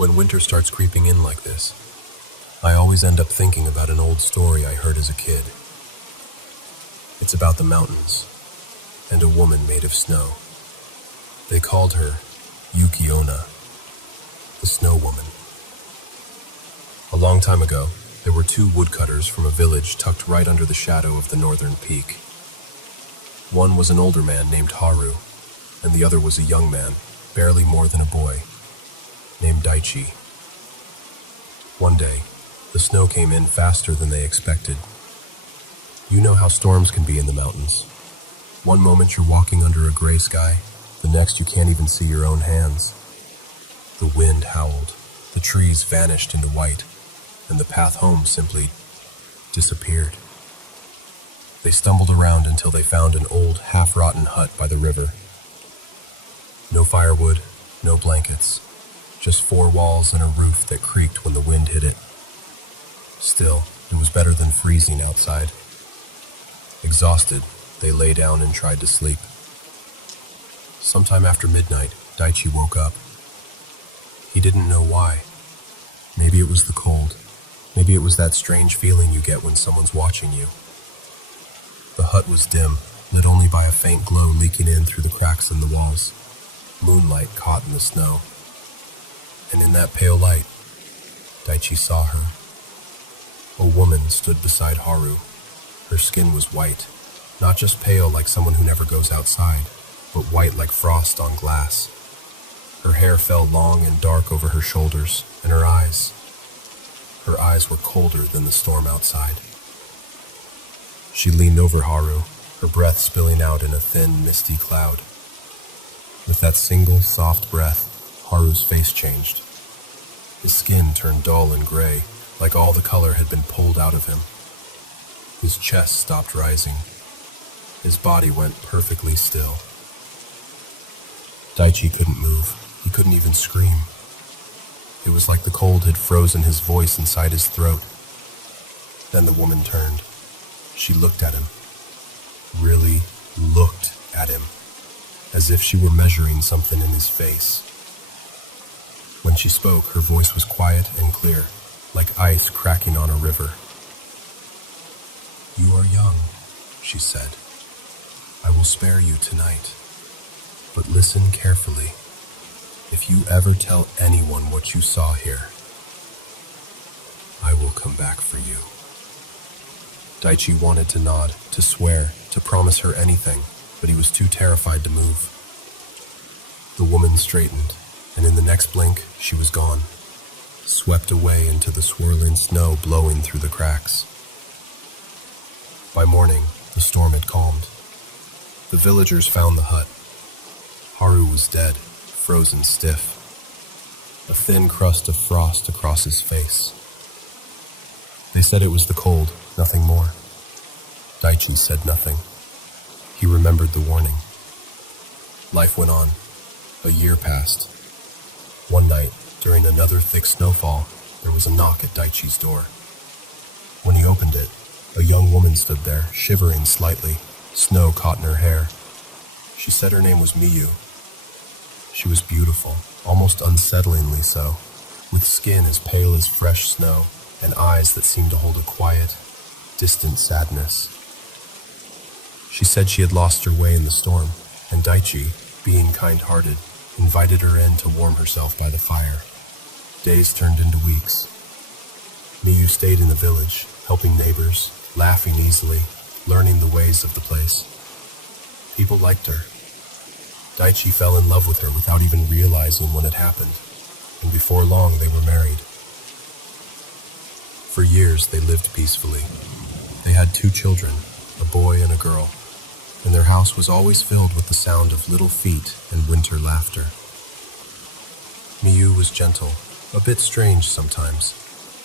When winter starts creeping in like this, I always end up thinking about an old story I heard as a kid. It's about the mountains and a woman made of snow. They called her Yuki-onna, the Snow Woman. A long time ago, there were two woodcutters from a village tucked right under the shadow of the northern peak. One was an older man named Haru, and the other was a young man, barely more than a boy, named Daichi. One day, the snow came in faster than they expected. You know how storms can be in the mountains. One moment you're walking under a gray sky, the next you can't even see your own hands. The wind howled, the trees vanished into white, and the path home simply disappeared. They stumbled around until they found an old, half-rotten hut by the river. No firewood, no blankets, just four walls and a roof that creaked when the wind hit it. Still, it was better than freezing outside. Exhausted, they lay down and tried to sleep. Sometime after midnight, Daichi woke up. He didn't know why. Maybe it was the cold. Maybe it was that strange feeling you get when someone's watching you. The hut was dim, lit only by a faint glow leaking in through the cracks in the walls. Moonlight caught in the snow. And in that pale light, Daichi saw her. A woman stood beside Haru. Her skin was white, not just pale like someone who never goes outside, but white like frost on glass. Her hair fell long and dark over her shoulders, and her eyes were colder than the storm outside. She leaned over Haru, her breath spilling out in a thin, misty cloud. With that single, soft breath, Haru's face changed. His skin turned dull and gray, like all the color had been pulled out of him. His chest stopped rising. His body went perfectly still. Daichi couldn't move. He couldn't even scream. It was like the cold had frozen his voice inside his throat. Then the woman turned. She looked at him. Really looked at him, as if she were measuring something in his face. When she spoke, her voice was quiet and clear, like ice cracking on a river. "You are young," she said. "I will spare you tonight. But listen carefully. If you ever tell anyone what you saw here, I will come back for you." Daichi wanted to nod, to swear, to promise her anything, but he was too terrified to move. The woman straightened, and in the next blink, she was gone, swept away into the swirling snow blowing through the cracks. By morning, the storm had calmed. The villagers found the hut. Haru was dead, frozen stiff, a thin crust of frost across his face. They said it was the cold, nothing more. Daichi said nothing. He remembered the warning. Life went on. A year passed. One night, during another thick snowfall, there was a knock at Daichi's door. When he opened it, a young woman stood there, shivering slightly, snow caught in her hair. She said her name was Miyu. She was beautiful, almost unsettlingly so, with skin as pale as fresh snow and eyes that seemed to hold a quiet, distant sadness. She said she had lost her way in the storm, and Daichi, being kind-hearted, invited her in to warm herself by the fire. Days turned into weeks. Miyu stayed in the village, helping neighbors, laughing easily, learning the ways of the place. People liked her. Daichi fell in love with her without even realizing when it happened, and before long they were married. For years they lived peacefully. They had 2 children, a boy and a girl, and their house was always filled with the sound of little feet and winter laughter. Miyu was gentle, a bit strange sometimes.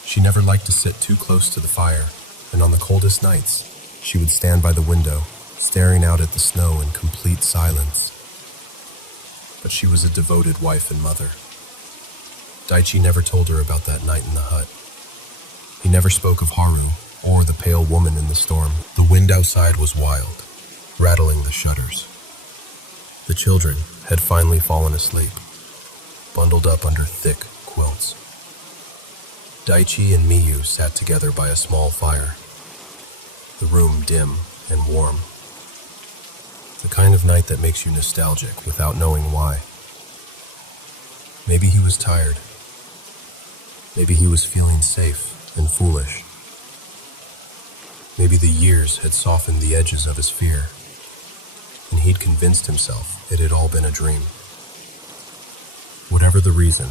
She never liked to sit too close to the fire, and on the coldest nights, she would stand by the window, staring out at the snow in complete silence. But she was a devoted wife and mother. Daichi never told her about that night in the hut. He never spoke of Haru or the pale woman in the storm. The wind outside was wild, rattling the shutters. The children had finally fallen asleep, bundled up under thick, quilts. Daichi and Miyu sat together by a small fire, the room dim and warm. The kind of night that makes you nostalgic without knowing why. Maybe he was tired. Maybe he was feeling safe and foolish. Maybe the years had softened the edges of his fear, and he'd convinced himself it had all been a dream. Whatever the reason,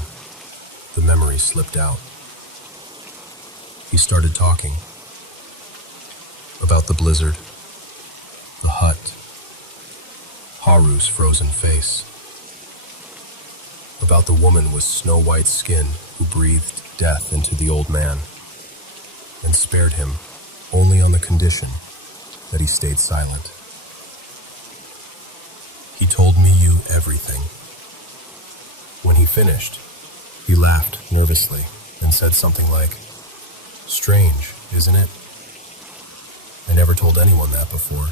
the memory slipped out. He started talking about the blizzard, the hut, Haru's frozen face, about the woman with snow-white skin who breathed death into the old man and spared him only on the condition that he stayed silent. He told Miyu everything. When he finished, he laughed nervously and said something like, "Strange, isn't it? I never told anyone that before."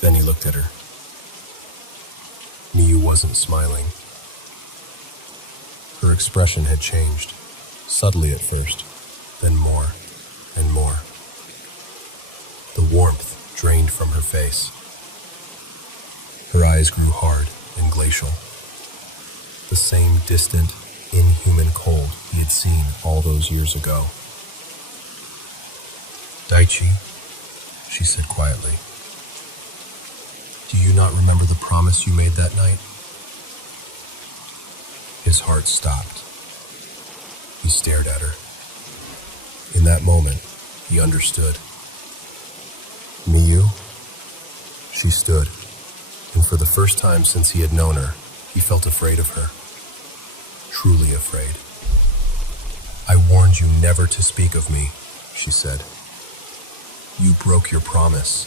Then he looked at her. Miyu wasn't smiling. Her expression had changed, subtly at first, then more and more. The warmth drained from her face. Her eyes grew hard and glacial. The same distant, inhuman cold he had seen all those years ago. "Daichi," she said quietly, "do you not remember the promise you made that night?" His heart stopped. He stared at her. In that moment, he understood. "Miyu?" She stood, and for the first time since he had known her, he felt afraid of her. Truly afraid. "I warned you never to speak of me," she said. "You broke your promise."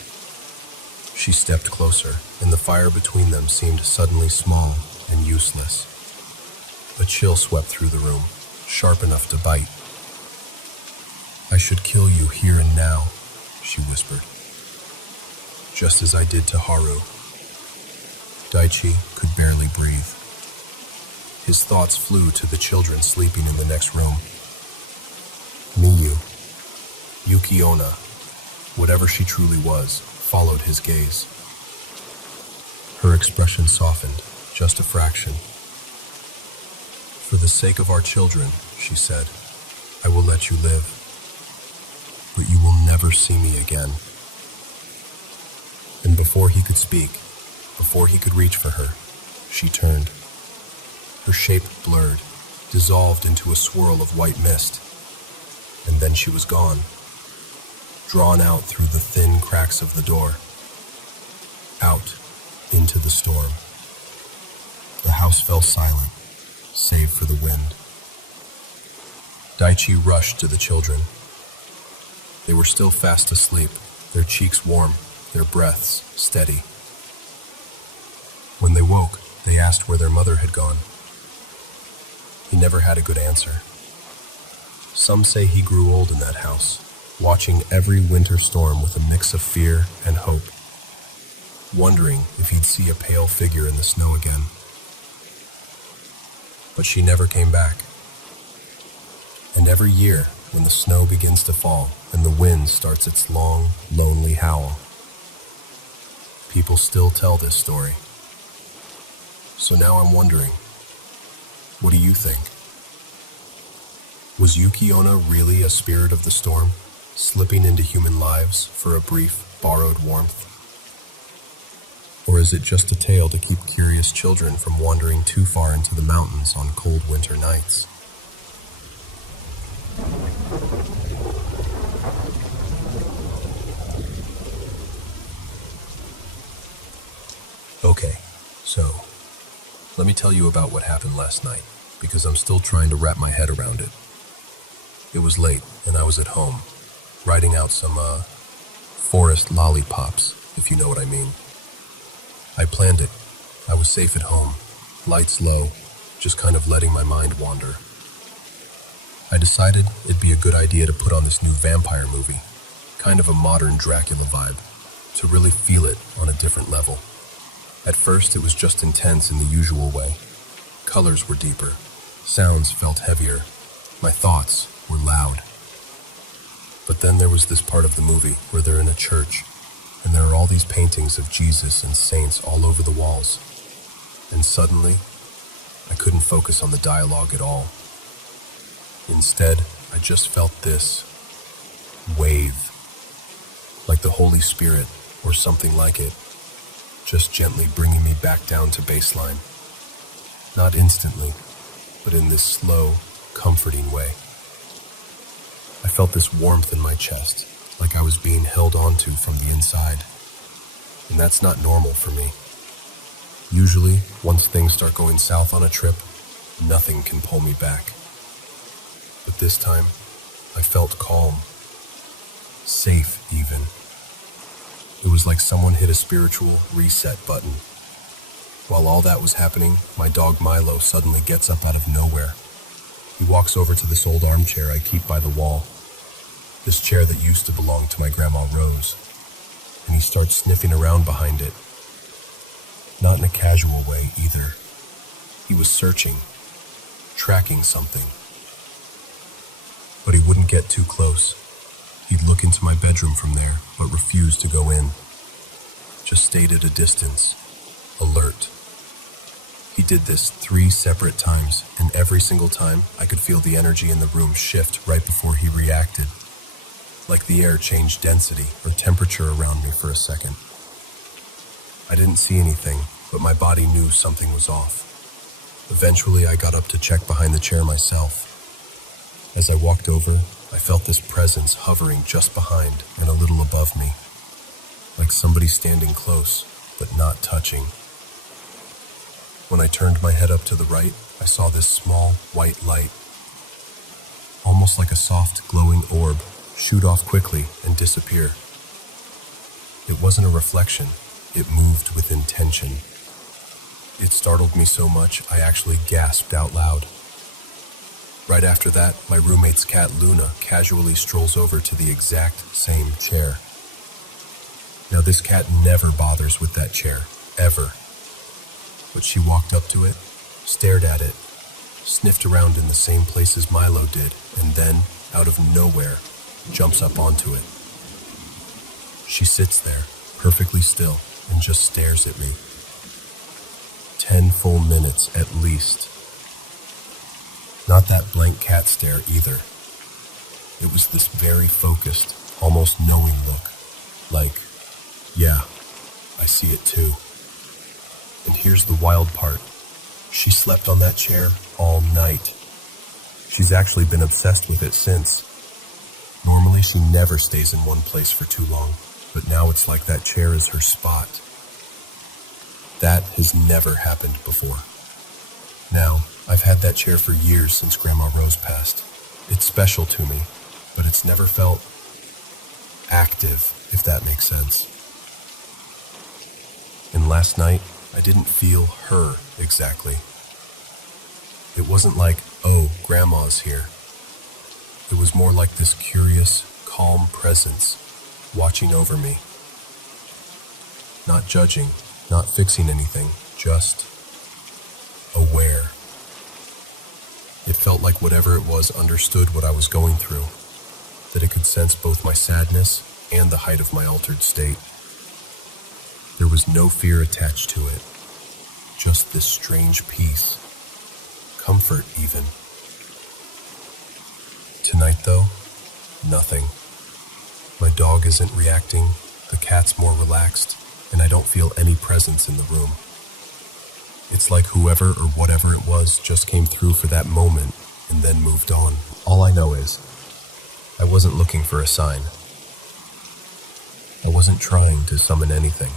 She stepped closer, and the fire between them seemed suddenly small and useless. A chill swept through the room, sharp enough to bite. "I should kill you here and now," she whispered. "Just as I did to Haru." Daichi could barely breathe. His thoughts flew to the children sleeping in the next room. Miyu, Yuki Onna, whatever she truly was, followed his gaze. Her expression softened, just a fraction. "For the sake of our children," she said, "I will let you live. But you will never see me again." And before he could speak, before he could reach for her, she turned. Her shape blurred, dissolved into a swirl of white mist, and then she was gone, drawn out through the thin cracks of the door, out into the storm. The house fell silent, save for the wind. Daichi rushed to the children. They were still fast asleep, their cheeks warm, their breaths steady. When they woke, they asked where their mother had gone. He never had a good answer. Some say he grew old in that house, watching every winter storm with a mix of fear and hope, wondering if he'd see a pale figure in the snow again. But she never came back. And every year, when the snow begins to fall and the wind starts its long, lonely howl, people still tell this story. So now I'm wondering, what do you think? Was Yuki Onna really a spirit of the storm, slipping into human lives for a brief, borrowed warmth? Or is it just a tale to keep curious children from wandering too far into the mountains on cold winter nights? Okay, so let me tell you about what happened last night, because I'm still trying to wrap my head around it. It was late, and I was at home, writing out some, forest lollipops, if you know what I mean. I planned it. I was safe at home, lights low, just kind of letting my mind wander. I decided it'd be a good idea to put on this new vampire movie, kind of a modern Dracula vibe, to really feel it on a different level. At first, it was just intense in the usual way. Colors were deeper. Sounds felt heavier. My thoughts were loud. But then there was this part of the movie where they're in a church, and there are all these paintings of Jesus and saints all over the walls. And suddenly, I couldn't focus on the dialogue at all. Instead, I just felt this wave, like the Holy Spirit or something like it, just gently bringing me back down to baseline. Not instantly, but in this slow, comforting way. I felt this warmth in my chest, like I was being held onto from the inside. And that's not normal for me. Usually, once things start going south on a trip, nothing can pull me back. But this time, I felt calm. Safe, even. It was like someone hit a spiritual reset button. While all that was happening, my dog Milo suddenly gets up out of nowhere. He walks over to this old armchair I keep by the wall. This chair that used to belong to my Grandma Rose. And he starts sniffing around behind it. Not in a casual way, either. He was searching, tracking something. But he wouldn't get too close. He'd look into my bedroom from there, but refused to go in. Just stayed at a distance, alert. He did this 3 separate times, and every single time I could feel the energy in the room shift right before he reacted. Like the air changed density or temperature around me for a second. I didn't see anything, but my body knew something was off. Eventually, I got up to check behind the chair myself. As I walked over, I felt this presence hovering just behind and a little above me, like somebody standing close, but not touching. When I turned my head up to the right, I saw this small, white light, almost like a soft, glowing orb, shoot off quickly and disappear. It wasn't a reflection, it moved with intention. It startled me so much, I actually gasped out loud. Right after that, my roommate's cat Luna casually strolls over to the exact same chair. Now this cat never bothers with that chair, ever. But she walked up to it, stared at it, sniffed around in the same place as Milo did, and then, out of nowhere, jumps up onto it. She sits there, perfectly still, and just stares at me. 10 full minutes at least. Not that blank cat stare either. It was this very focused, almost knowing look. Like, yeah, I see it too. And here's the wild part. She slept on that chair all night. She's actually been obsessed with it since. Normally she never stays in one place for too long, but now it's like that chair is her spot. That has never happened before. Now, I've had that chair for years since Grandma Rose passed. It's special to me, but it's never felt active, if that makes sense. And last night, I didn't feel her exactly. It wasn't like, oh, Grandma's here. It was more like this curious, calm presence watching over me. Not judging, not fixing anything, just aware. It felt like whatever it was understood what I was going through, that it could sense both my sadness and the height of my altered state. There was no fear attached to it, just this strange peace, comfort even. Tonight though, nothing. My dog isn't reacting, the cat's more relaxed, and I don't feel any presence in the room. It's like whoever or whatever it was just came through for that moment and then moved on. All I know is, I wasn't looking for a sign. I wasn't trying to summon anything.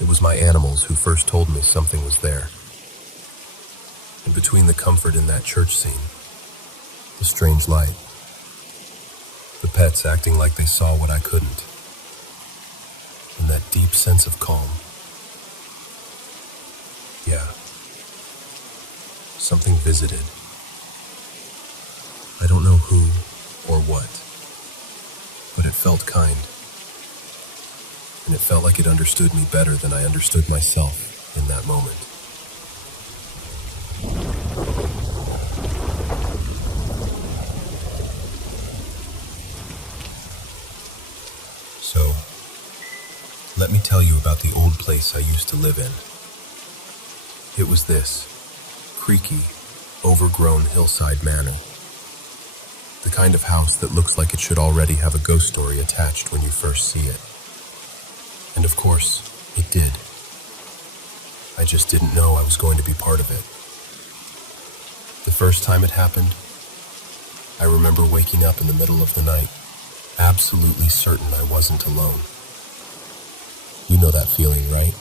It was my animals who first told me something was there. And between the comfort in that church scene, the strange light, the pets acting like they saw what I couldn't, and that deep sense of calm, yeah, something visited. I don't know who or what, but it felt kind. And it felt like it understood me better than I understood myself in that moment. Let me tell you about the old place I used to live in. It was this creaky, overgrown hillside manor. The kind of house that looks like it should already have a ghost story attached when you first see it. And of course, it did. I just didn't know I was going to be part of it. The first time it happened, I remember waking up in the middle of the night, absolutely certain I wasn't alone. You know that feeling, right?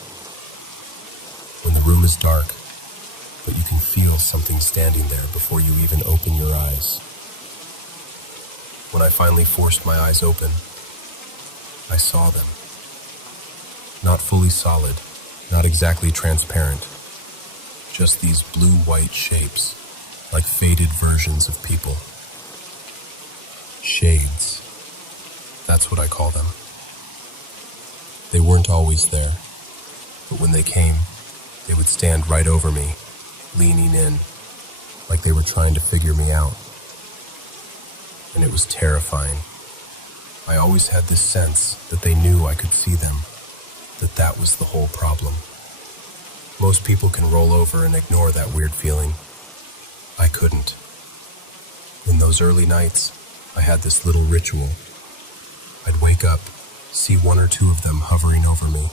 When the room is dark, but you can feel something standing there before you even open your eyes. When I finally forced my eyes open, I saw them. Not fully solid, not exactly transparent, just these blue-white shapes, like faded versions of people. Shades. That's what I call them. They weren't always there, but when they came, they would stand right over me, leaning in, like they were trying to figure me out. And it was terrifying. I always had this sense that they knew I could see them, that was the whole problem. Most people can roll over and ignore that weird feeling. I couldn't. In those early nights, I had this little ritual. I'd wake up, see one or two of them hovering over me,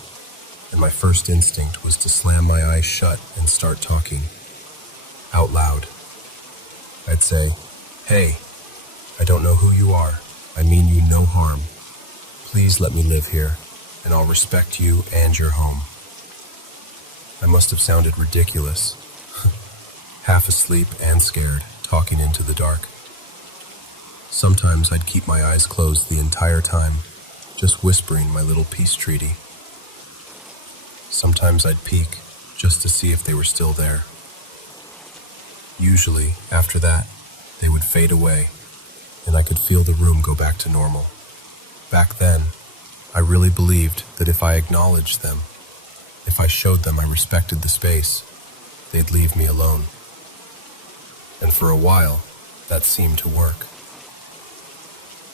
and my first instinct was to slam my eyes shut and start talking. Out loud. I'd say, "Hey, I don't know who you are. I mean you no harm. Please let me live here, and I'll respect you and your home." I must have sounded ridiculous. Half asleep and scared, talking into the dark. Sometimes I'd keep my eyes closed the entire time, just whispering my little peace treaty. Sometimes I'd peek, just to see if they were still there. Usually, after that, they would fade away, and I could feel the room go back to normal. Back then, I really believed that if I acknowledged them, if I showed them I respected the space, they'd leave me alone. And for a while, that seemed to work.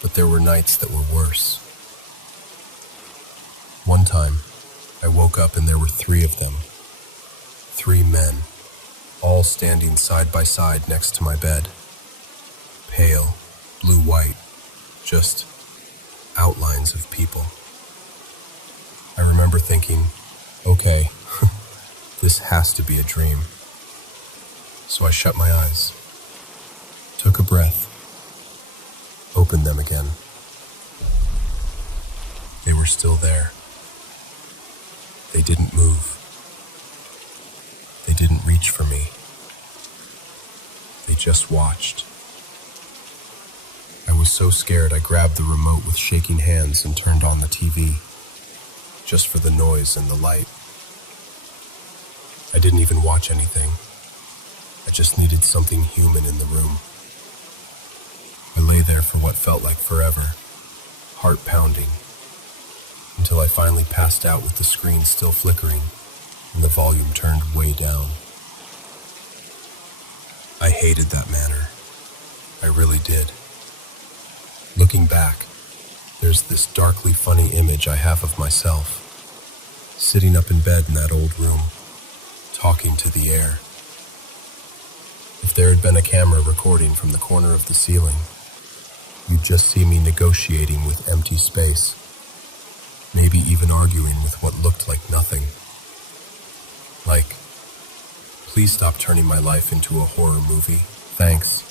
But there were nights that were worse. One time, I woke up and there were 3 of them. 3 men, all standing side by side next to my bed. Pale, blue-white, just outlines of people. I remember thinking, okay, this has to be a dream. So I shut my eyes, took a breath, opened them again. They were still there. They didn't move. They didn't reach for me. They just watched. I was so scared I grabbed the remote with shaking hands and turned on the TV, just for the noise and the light. I didn't even watch anything. I just needed something human in the room. I lay there for what felt like forever, heart pounding, until I finally passed out with the screen still flickering and the volume turned way down. I hated that manor. I really did. Looking back, there's this darkly funny image I have of myself, sitting up in bed in that old room, talking to the air. If there had been a camera recording from the corner of the ceiling, you'd just see me negotiating with empty space, maybe even arguing with what looked like nothing. Like, please stop turning my life into a horror movie. Thanks.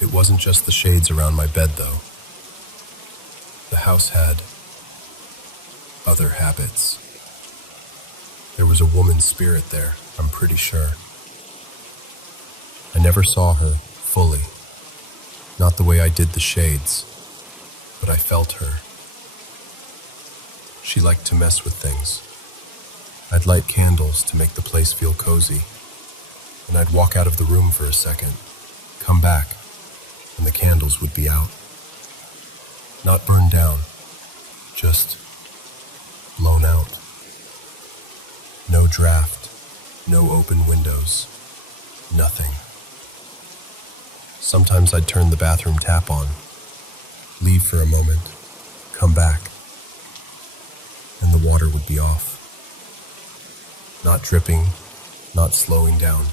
It wasn't just the shades around my bed, though. The house had other habits. There was a woman's spirit there, I'm pretty sure. I never saw her fully. Not the way I did the shades, but I felt her. She liked to mess with things. I'd light candles to make the place feel cozy, and I'd walk out of the room for a second, come back, and the candles would be out. Not burned down, just blown out. No draft, no open windows, nothing. Sometimes I'd turn the bathroom tap on, leave for a moment, come back, and the water would be off. Not dripping, not slowing down,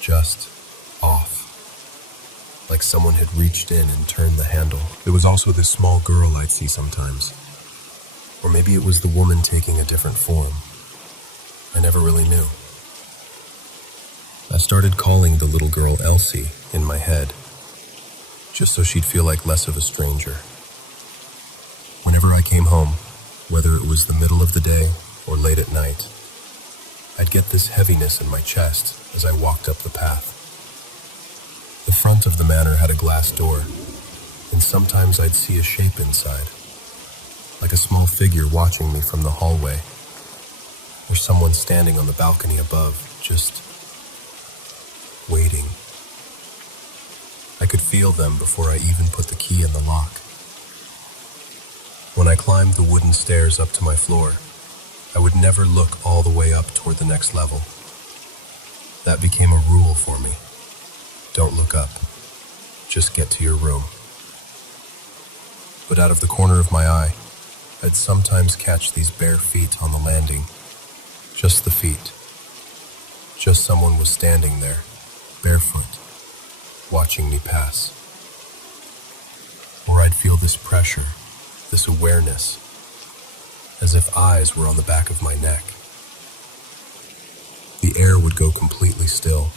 just off. Like someone had reached in and turned the handle. There was also this small girl I'd see sometimes. Or maybe it was the woman taking a different form. I never really knew. I started calling the little girl Elsie in my head, just so she'd feel like less of a stranger. Whenever I came home, whether it was the middle of the day or late at night, I'd get this heaviness in my chest as I walked up the path. The front of the manor had a glass door, and sometimes I'd see a shape inside, like a small figure watching me from the hallway, or someone standing on the balcony above, just waiting. I could feel them before I even put the key in the lock. When I climbed the wooden stairs up to my floor, I would never look all the way up toward the next level. That became a rule for me. Don't look up. Just get to your room. But out of the corner of my eye, I'd sometimes catch these bare feet on the landing. Just the feet. Just someone was standing there, barefoot, watching me pass. Or I'd feel this pressure, this awareness, as if eyes were on the back of my neck. The air would go completely still.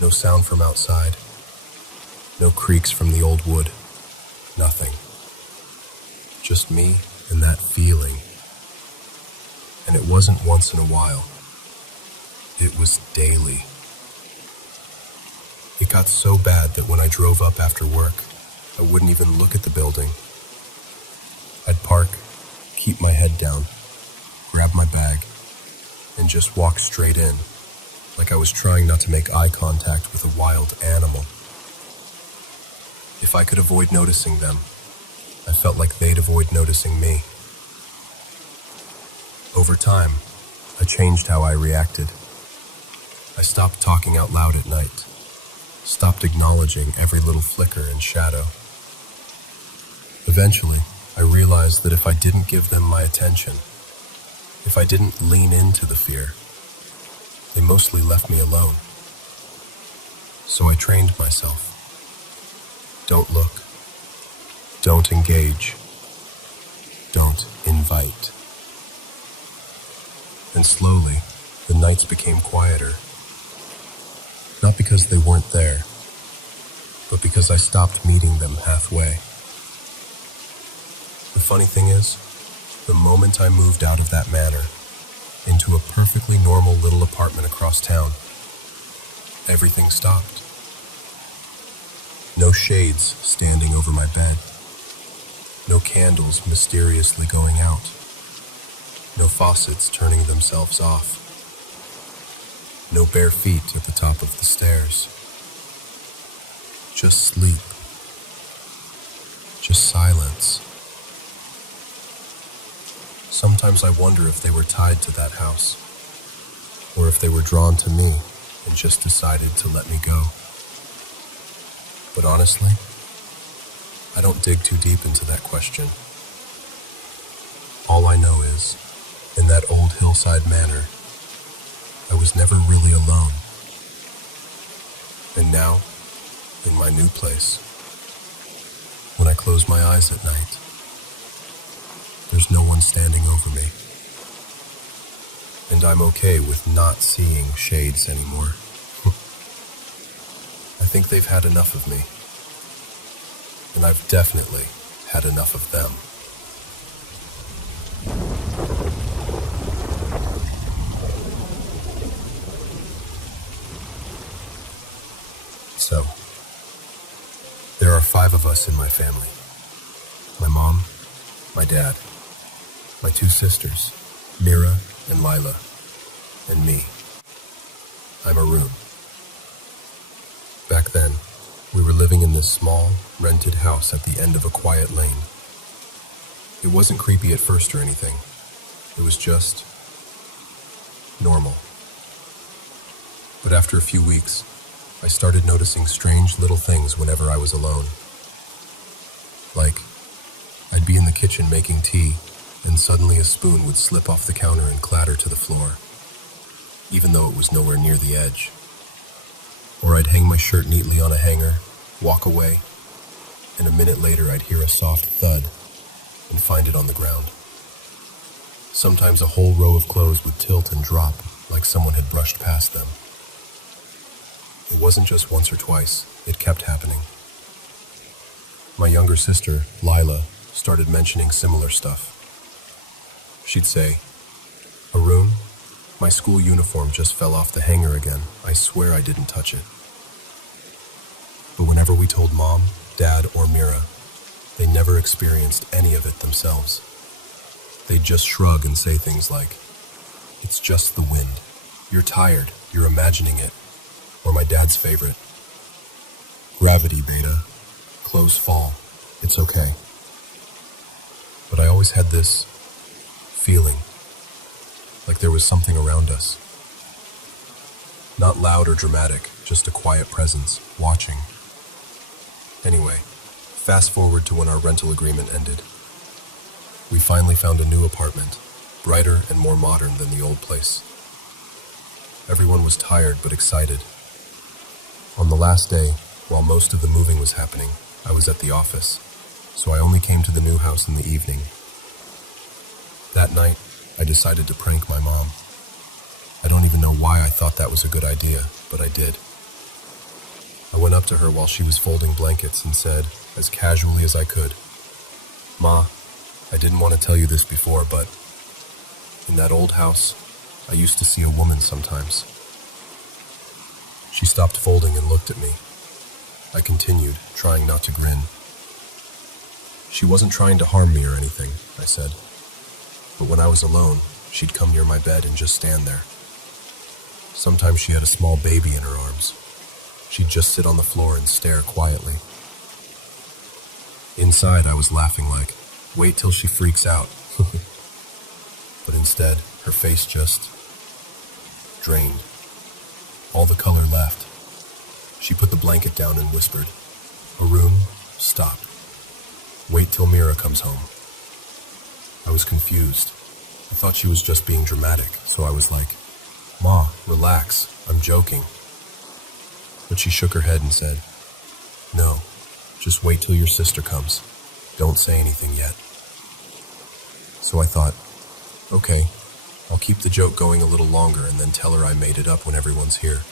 No sound from outside. No creaks from the old wood. Nothing. Just me and that feeling. And it wasn't once in a while. It was daily. It got so bad that when I drove up after work, I wouldn't even look at the building. I'd park, keep my head down, grab my bag, and just walk straight in, like I was trying not to make eye contact with a wild animal. If I could avoid noticing them, I felt like they'd avoid noticing me. Over time, I changed how I reacted. I stopped talking out loud at night, stopped acknowledging every little flicker and shadow. Eventually, I realized that if I didn't give them my attention, if I didn't lean into the fear, they mostly left me alone. So I trained myself. Don't look. Don't engage. Don't invite. And slowly, the nights became quieter. Not because they weren't there, but because I stopped meeting them halfway. The funny thing is, the moment I moved out of that manor into a perfectly normal little apartment across town, everything stopped. No shades standing over my bed. No candles mysteriously going out. No faucets turning themselves off. No bare feet at the top of the stairs. Just sleep. Just silence. Sometimes I wonder if they were tied to that house, or if they were drawn to me and just decided to let me go. But honestly, I don't dig too deep into that question. All I know is, in that old hillside manor, I was never really alone. And now, in my new place, when I close my eyes at night, there's no one standing over me. And I'm okay with not seeing shades anymore. I think they've had enough of me. And I've definitely had enough of them. So, there are 5 of us in my family. My mom, my dad, my 2 sisters, Mira and Lila, and me. I'm Arun. Back then, we were living in this small, rented house at the end of a quiet lane. It wasn't creepy at first or anything. It was just normal. But after a few weeks, I started noticing strange little things whenever I was alone. Like, I'd be in the kitchen making tea, and suddenly a spoon would slip off the counter and clatter to the floor, even though it was nowhere near the edge. Or I'd hang my shirt neatly on a hanger, walk away, and a minute later I'd hear a soft thud and find it on the ground. Sometimes a whole row of clothes would tilt and drop like someone had brushed past them. It wasn't just once or twice, it kept happening. My younger sister, Lila, started mentioning similar stuff. She'd say, "Arun, my school uniform just fell off the hanger again. I swear I didn't touch it." But whenever we told Mom, Dad, or Mira, they never experienced any of it themselves. They'd just shrug and say things like, "It's just the wind. You're tired. You're imagining it." Or my dad's favorite, "Gravity, Beta. Clothes fall. It's okay." But I always had this feeling, like there was something around us. Not loud or dramatic, just a quiet presence, watching. Anyway, fast forward to when our rental agreement ended. We finally found a new apartment, brighter and more modern than the old place. Everyone was tired but excited. On the last day, while most of the moving was happening, I was at the office, so I only came to the new house in the evening. That night, I decided to prank my mom. I don't even know why I thought that was a good idea, but I did. I went up to her while she was folding blankets and said, as casually as I could, "Ma, I didn't want to tell you this before, but in that old house, I used to see a woman sometimes." She stopped folding and looked at me. I continued, trying not to grin. "She wasn't trying to harm me or anything," I said. "But when I was alone, she'd come near my bed and just stand there. Sometimes she had a small baby in her arms. She'd just sit on the floor and stare quietly." Inside, I was laughing like, "Wait till she freaks out." But instead, her face just drained. All the color left. She put the blanket down and whispered, "Arun, stop. Wait till Mira comes home." I was confused. I thought she was just being dramatic, so I was like, "Ma, relax, I'm joking." But she shook her head and said, "No, just wait till your sister comes. Don't say anything yet." So I thought, okay, I'll keep the joke going a little longer and then tell her I made it up when everyone's here.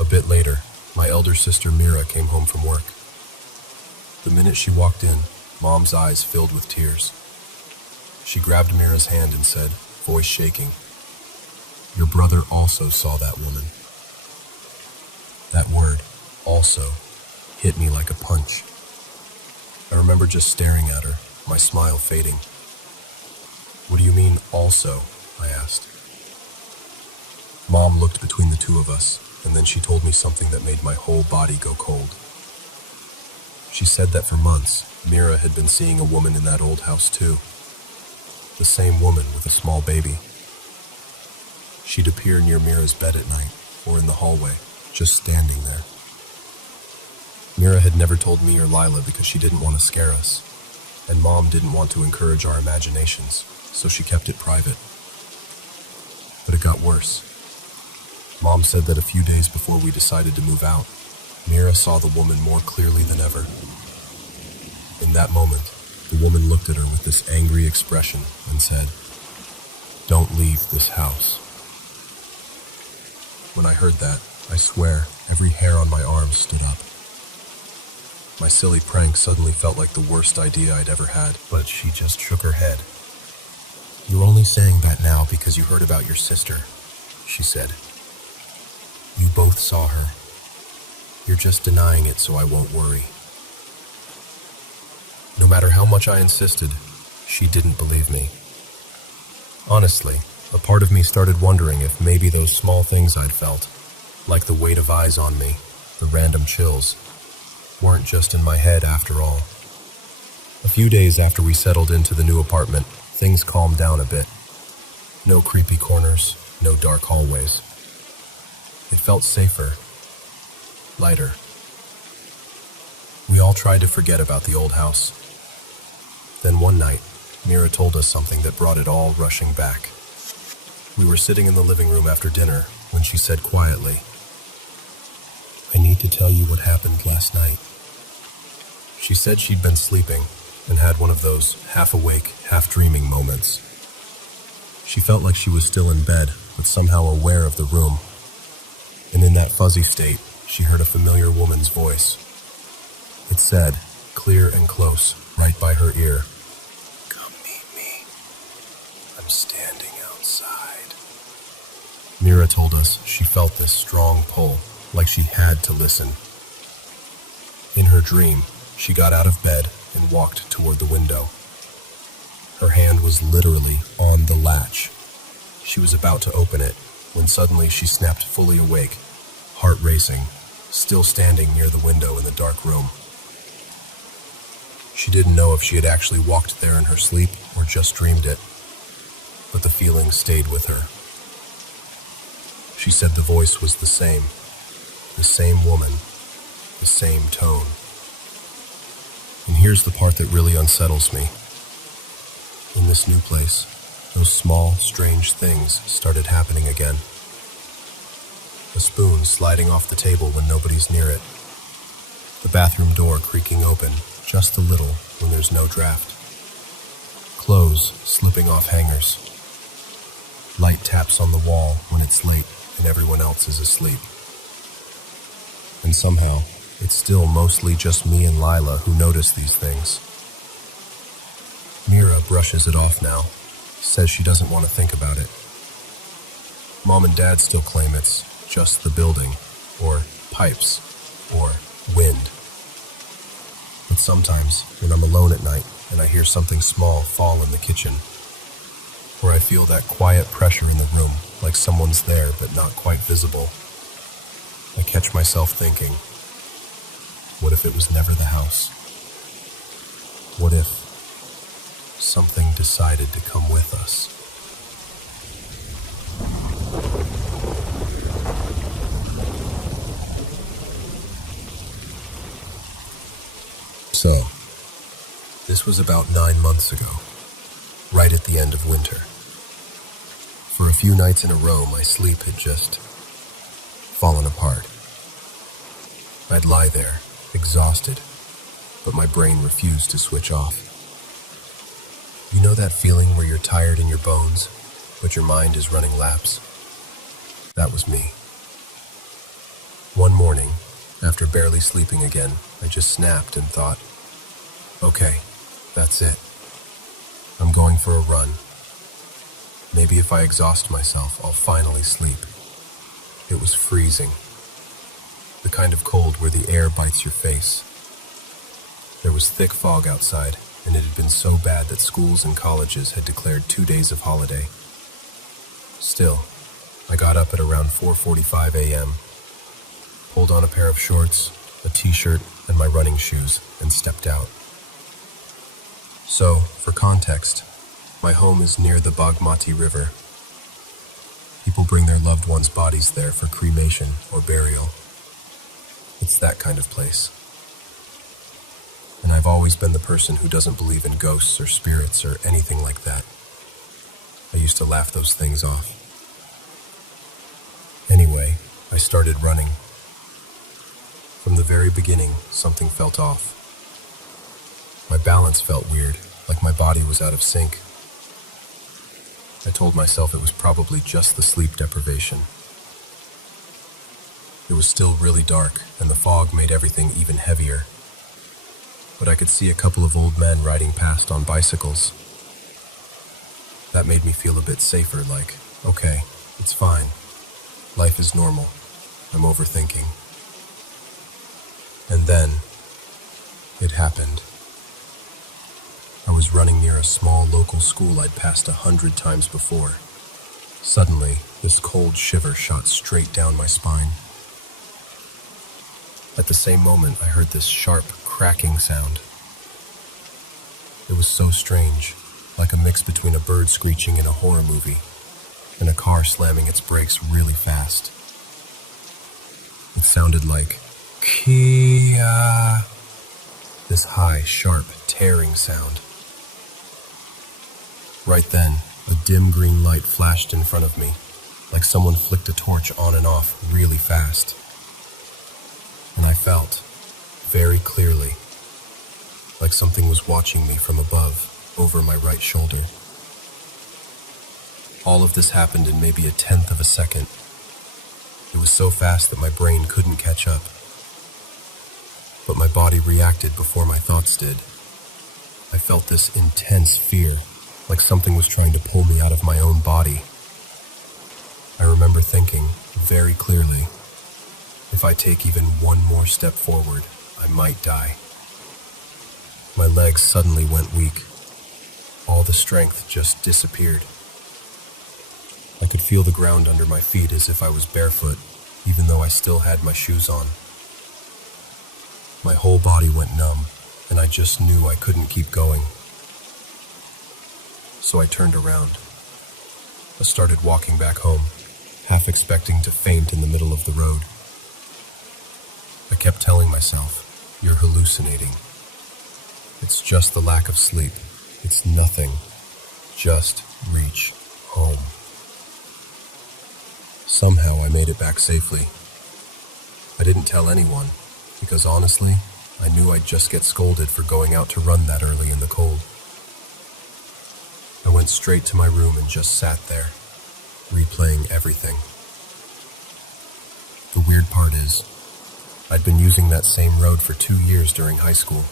A bit later, my elder sister Mira came home from work. The minute she walked in, Mom's eyes filled with tears. She grabbed Mira's hand and said, voice shaking, "Your brother also saw that woman." That word, also, hit me like a punch. I remember just staring at her, my smile fading. "What do you mean, also?" I asked. Mom looked between the two of us, and then she told me something that made my whole body go cold. She said that for months, Mira had been seeing a woman in that old house too. The same woman with a small baby. She'd appear near Mira's bed at night, or in the hallway, just standing there. Mira had never told me or Lila because she didn't want to scare us, and Mom didn't want to encourage our imaginations, so she kept it private. But it got worse. Mom said that a few days before we decided to move out, Mira saw the woman more clearly than ever. In that moment, the woman looked at her with this angry expression and said, "Don't leave this house." When I heard that, I swear, every hair on my arms stood up. My silly prank suddenly felt like the worst idea I'd ever had, but she just shook her head. "You're only saying that now because you heard about your sister," she said. "You both saw her. You're just denying it so I won't worry." No matter how much I insisted, she didn't believe me. Honestly, a part of me started wondering if maybe those small things I'd felt, like the weight of eyes on me, the random chills, weren't just in my head after all. A few days after we settled into the new apartment, things calmed down a bit. No creepy corners, no dark hallways. It felt safer, lighter. We all tried to forget about the old house. Then one night, Mira told us something that brought it all rushing back. We were sitting in the living room after dinner when she said quietly, "I need to tell you what happened last night." She said she'd been sleeping and had one of those half-awake, half-dreaming moments. She felt like she was still in bed, but somehow aware of the room. And in that fuzzy state, she heard a familiar woman's voice. It said, clear and close, right by her ear, "Come meet me. I'm standing outside." Mira told us she felt this strong pull, like she had to listen. In her dream, she got out of bed and walked toward the window. Her hand was literally on the latch. She was about to open it when suddenly she snapped fully awake, heart racing, still standing near the window in the dark room. She didn't know if she had actually walked there in her sleep or just dreamed it, but the feeling stayed with her. She said the voice was the same woman, the same tone. And here's the part that really unsettles me. In this new place, those small, strange things started happening again. A spoon sliding off the table when nobody's near it. The bathroom door creaking open, just a little when there's no draft. Clothes slipping off hangers. Light taps on the wall when it's late and everyone else is asleep. And somehow, it's still mostly just me and Lila who notice these things. Mira brushes it off now, says she doesn't want to think about it. Mom and Dad still claim it's just the building, or pipes, or wind. But sometimes, when I'm alone at night and I hear something small fall in the kitchen, or I feel that quiet pressure in the room, like someone's there but not quite visible, I catch myself thinking, what if it was never the house? What if something decided to come with us? So, this was about 9 months ago, right at the end of winter. For a few nights in a row, my sleep had just fallen apart. I'd lie there, exhausted, but my brain refused to switch off. You know that feeling where you're tired in your bones, but your mind is running laps? That was me. One morning, after barely sleeping again, I just snapped and thought, okay, that's it. I'm going for a run. Maybe if I exhaust myself, I'll finally sleep. It was freezing. The kind of cold where the air bites your face. There was thick fog outside, and it had been so bad that schools and colleges had declared 2 days of holiday. Still, I got up at around 4:45 a.m., pulled on a pair of shorts, a t-shirt, and my running shoes, and stepped out. So, for context, my home is near the Bagmati River. People bring their loved ones' bodies there for cremation or burial. It's that kind of place. And I've always been the person who doesn't believe in ghosts or spirits or anything like that. I used to laugh those things off. Anyway, I started running. From the very beginning, something felt off. My balance felt weird, like my body was out of sync. I told myself it was probably just the sleep deprivation. It was still really dark, and the fog made everything even heavier. But I could see a couple of old men riding past on bicycles. That made me feel a bit safer, like, okay, it's fine. Life is normal. I'm overthinking. And then, it happened. I was running near a small local school I'd passed 100 times before. Suddenly, this cold shiver shot straight down my spine. At the same moment, I heard this sharp, cracking sound. It was so strange, like a mix between a bird screeching in a horror movie and a car slamming its brakes really fast. It sounded like Kia, this high, sharp, tearing sound. Right then, a dim green light flashed in front of me, like someone flicked a torch on and off really fast. And I felt, very clearly, like something was watching me from above, over my right shoulder. All of this happened in maybe a tenth of a second. It was so fast that my brain couldn't catch up. But my body reacted before my thoughts did. I felt this intense fear, like something was trying to pull me out of my own body. I remember thinking, very clearly, if I take even one more step forward, I might die. My legs suddenly went weak. All the strength just disappeared. I could feel the ground under my feet as if I was barefoot, even though I still had my shoes on. My whole body went numb, and I just knew I couldn't keep going. So I turned around. I started walking back home, half expecting to faint in the middle of the road. I kept telling myself, "You're hallucinating. It's just the lack of sleep. It's nothing. Just reach home." Somehow I made it back safely. I didn't tell anyone, because honestly, I knew I'd just get scolded for going out to run that early in the cold. I went straight to my room and just sat there, replaying everything. The weird part is, I'd been using that same road for 2 years during high school.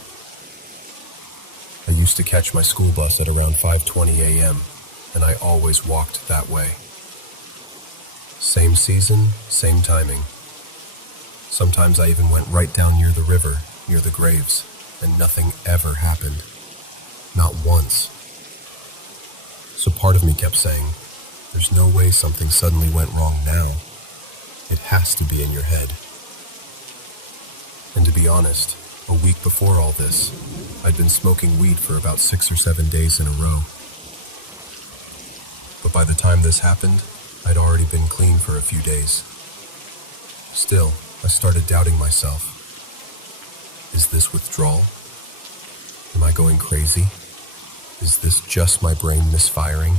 I used to catch my school bus at around 5:20 a.m., and I always walked that way. Same season, same timing. Sometimes I even went right down near the river, near the graves, and nothing ever happened. Not once. So part of me kept saying, there's no way something suddenly went wrong now. It has to be in your head. And to be honest, a week before all this, I'd been smoking weed for about 6 or 7 days in a row. But by the time this happened, I'd already been clean for a few days. Still, I started doubting myself. Is this withdrawal? Am I going crazy? Is this just my brain misfiring?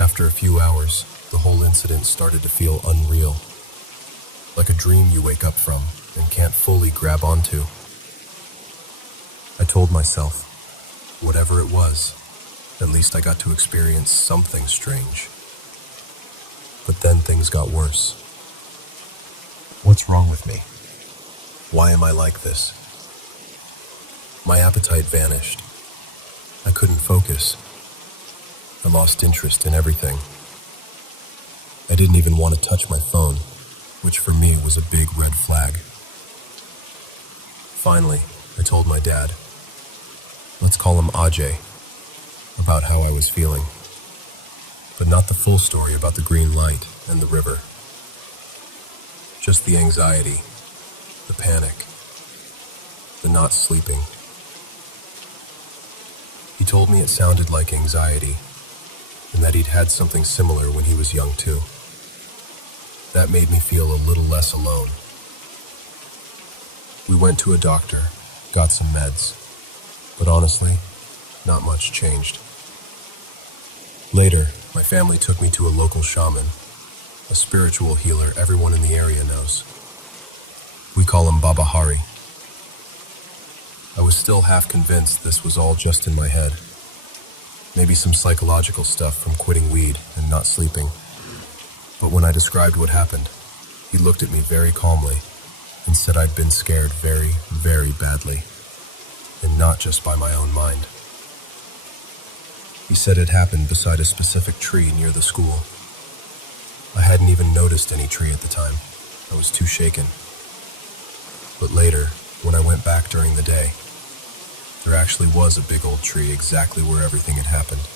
After a few hours, the whole incident started to feel unreal. Like a dream you wake up from and can't fully grab onto. I told myself, whatever it was, at least I got to experience something strange. But then things got worse. What's wrong with me? Why am I like this? My appetite vanished. I couldn't focus. I lost interest in everything. I didn't even want to touch my phone, which for me was a big red flag. Finally, I told my dad, let's call him Ajay, about how I was feeling. But not the full story about the green light and the river. Just the anxiety, the panic, the not sleeping. He told me it sounded like anxiety, and that he'd had something similar when he was young too. That made me feel a little less alone. We went to a doctor, got some meds, but honestly, not much changed. Later, my family took me to a local shaman, a spiritual healer everyone in the area knows. We call him Baba Hari. I was still half convinced this was all just in my head. Maybe some psychological stuff from quitting weed and not sleeping. But when I described what happened, he looked at me very calmly and said I'd been scared very, very badly, and not just by my own mind. He said it happened beside a specific tree near the school. I hadn't even noticed any tree at the time. I was too shaken. But later, when I went back during the day, there actually was a big old tree exactly where everything had happened.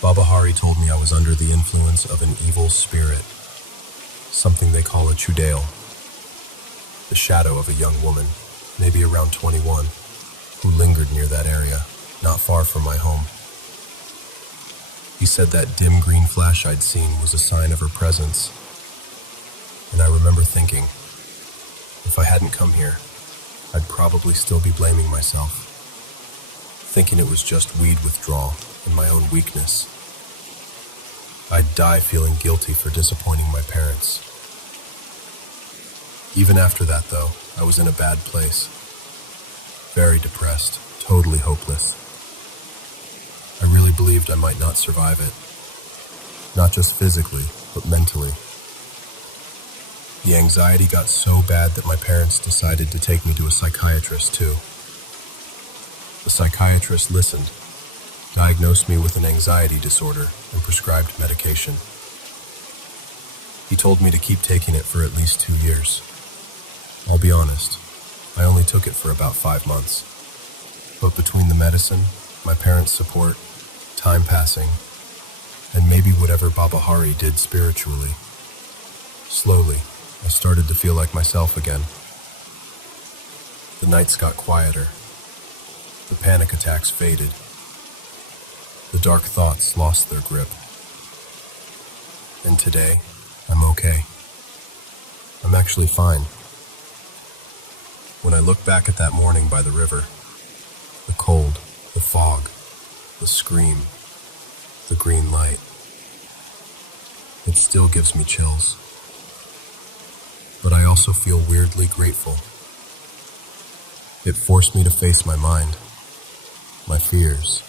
Baba Hari told me I was under the influence of an evil spirit, something they call a chudail, the shadow of a young woman, maybe around 21, who lingered near that area, not far from my home. He said that dim green flash I'd seen was a sign of her presence, and I remember thinking, if I hadn't come here, I'd probably still be blaming myself. thinking it was just weed withdrawal and my own weakness. I'd die feeling guilty for disappointing my parents. Even after that, though, I was in a bad place. Very depressed, totally hopeless. I really believed I might not survive it. Not just physically, but mentally. The anxiety got so bad that my parents decided to take me to a psychiatrist too. The psychiatrist listened, diagnosed me with an anxiety disorder, and prescribed medication. He told me to keep taking it for at least 2 years. I'll be honest, I only took it for about 5 months. But between the medicine, my parents' support, time passing, and maybe whatever Baba Hari did spiritually, slowly, I started to feel like myself again. The nights got quieter. The panic attacks faded. The dark thoughts lost their grip. And today, I'm okay. I'm actually fine. When I look back at that morning by the river, the cold, the fog, the scream, the green light, it still gives me chills. But I also feel weirdly grateful. It forced me to face my mind, my fears,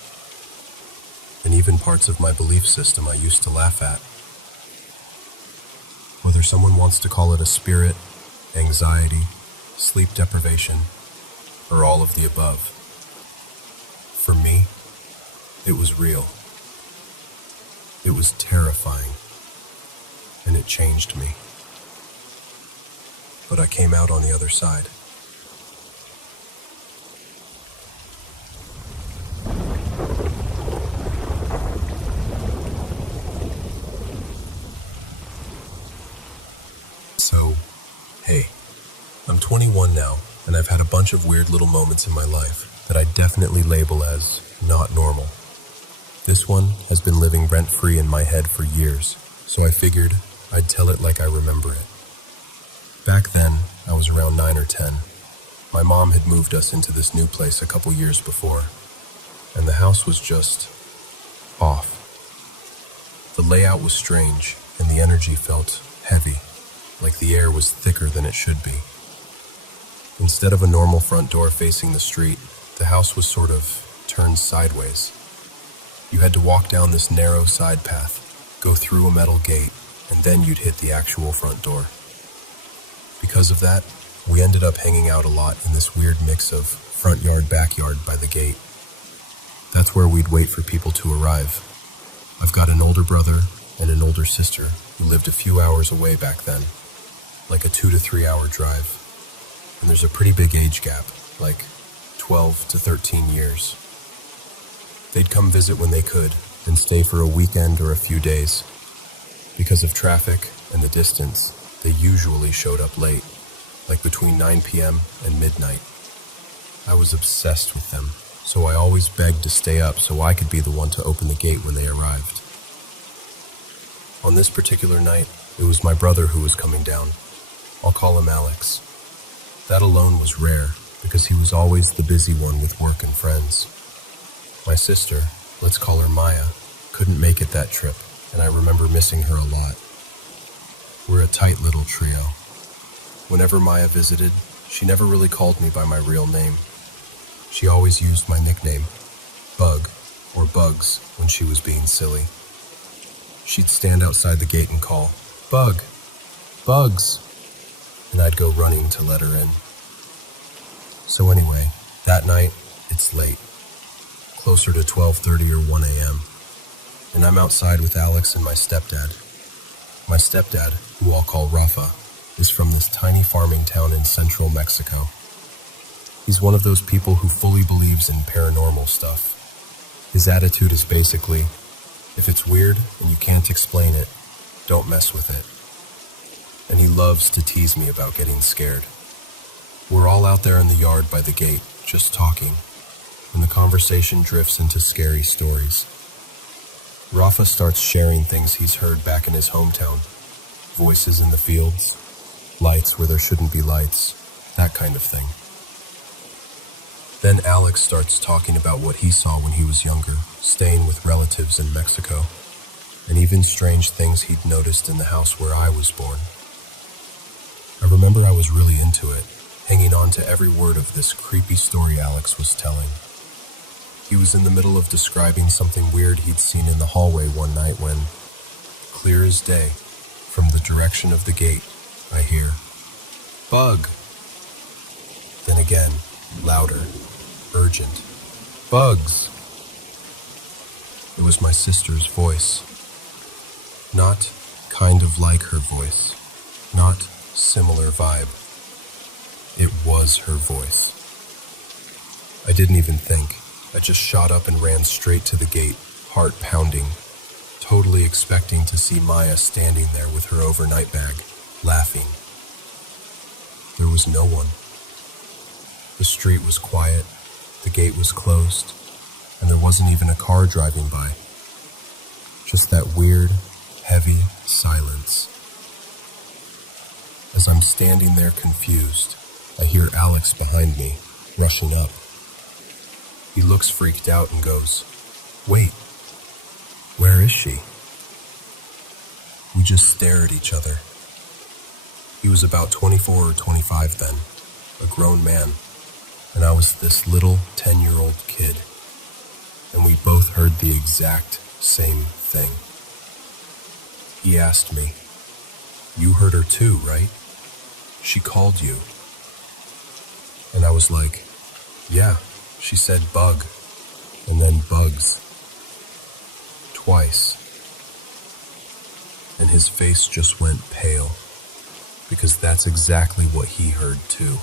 and even parts of my belief system I used to laugh at. Whether someone wants to call it a spirit, anxiety, sleep deprivation, or all of the above. For me, it was real. It was terrifying, and it changed me. But I came out on the other side. So, hey, I'm 21 now, and I've had a bunch of weird little moments in my life that I definitely label as not normal. This one has been living rent-free in my head for years, so I figured I'd tell it like I remember it. Back then, I was around 9 or 10. My mom had moved us into this new place a couple years before, and the house was just off. The layout was strange, and the energy felt heavy, like the air was thicker than it should be. Instead of a normal front door facing the street, the house was sort of turned sideways. You had to walk down this narrow side path, go through a metal gate, and then you'd hit the actual front door. Because of that, we ended up hanging out a lot in this weird mix of front yard, backyard by the gate. That's where we'd wait for people to arrive. I've got an older brother and an older sister who lived a few hours away back then, like a 2 to 3 hour drive. And there's a pretty big age gap, like 12 to 13 years. They'd come visit when they could and stay for a weekend or a few days. Because of traffic and the distance, they usually showed up late, like between 9 p.m. and midnight. I was obsessed with them, so I always begged to stay up so I could be the one to open the gate when they arrived. On this particular night, it was my brother who was coming down. I'll call him Alex. That alone was rare, because he was always the busy one with work and friends. My sister, let's call her Maya, couldn't make it that trip, and I remember missing her a lot. We're a tight little trio. Whenever Maya visited, she never really called me by my real name. She always used my nickname, Bug, or Bugs, when she was being silly. She'd stand outside the gate and call, "Bug! Bugs!" and I'd go running to let her in. So anyway, that night, it's late. Closer to 12:30 or 1 a.m. And I'm outside with Alex and my stepdad. My stepdad, who I'll call Rafa, is from this tiny farming town in central Mexico. He's one of those people who fully believes in paranormal stuff. His attitude is basically, if it's weird and you can't explain it, don't mess with it. And he loves to tease me about getting scared. We're all out there in the yard by the gate, just talking, and the conversation drifts into scary stories. Rafa starts sharing things he's heard back in his hometown. Voices in the fields, lights where there shouldn't be lights, that kind of thing. Then Alex starts talking about what he saw when he was younger, staying with relatives in Mexico, and even strange things he'd noticed in the house where I was born. I remember I was really into it, hanging on to every word of this creepy story Alex was telling. He was in the middle of describing something weird he'd seen in the hallway one night when, clear as day, from the direction of the gate, I hear, "Bug!" Then again, louder, urgent, "Bugs!" It was my sister's voice. Not kind of like her voice, not similar vibe. It was her voice. I didn't even think. I just shot up and ran straight to the gate, heart pounding, totally expecting to see Maya standing there with her overnight bag, laughing. There was no one. The street was quiet, the gate was closed, and there wasn't even a car driving by. Just that weird, heavy silence. As I'm standing there confused, I hear Alex behind me, rushing up. He looks freaked out and goes, "Wait, where is she?" We just stare at each other. He was about 24 or 25 then, a grown man, and I was this little 10-year-old kid, and we both heard the exact same thing. He asked me, "You heard her too, right? She called you." And I was like, "Yeah, she said bug, and then bugs. Twice." And his face just went pale, because that's exactly what he heard too.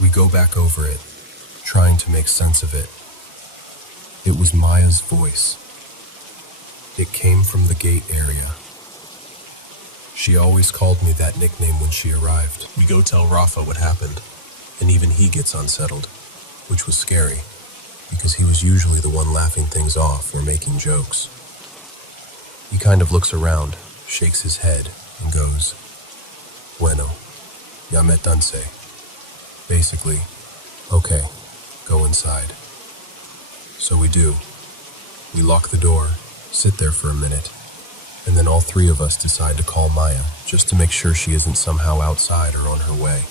We go back over it, trying to make sense of it. It was Maya's voice. It came from the gate area. She always called me that nickname when she arrived. We go tell Rafa what happened, and even he gets unsettled, which was scary, because he was usually the one laughing things off or making jokes. He kind of looks around, shakes his head, and goes, "Bueno, ya me danse." Basically, "Okay, go inside." So we do. We lock the door, sit there for a minute, and then all three of us decide to call Maya, just to make sure she isn't somehow outside or on her way.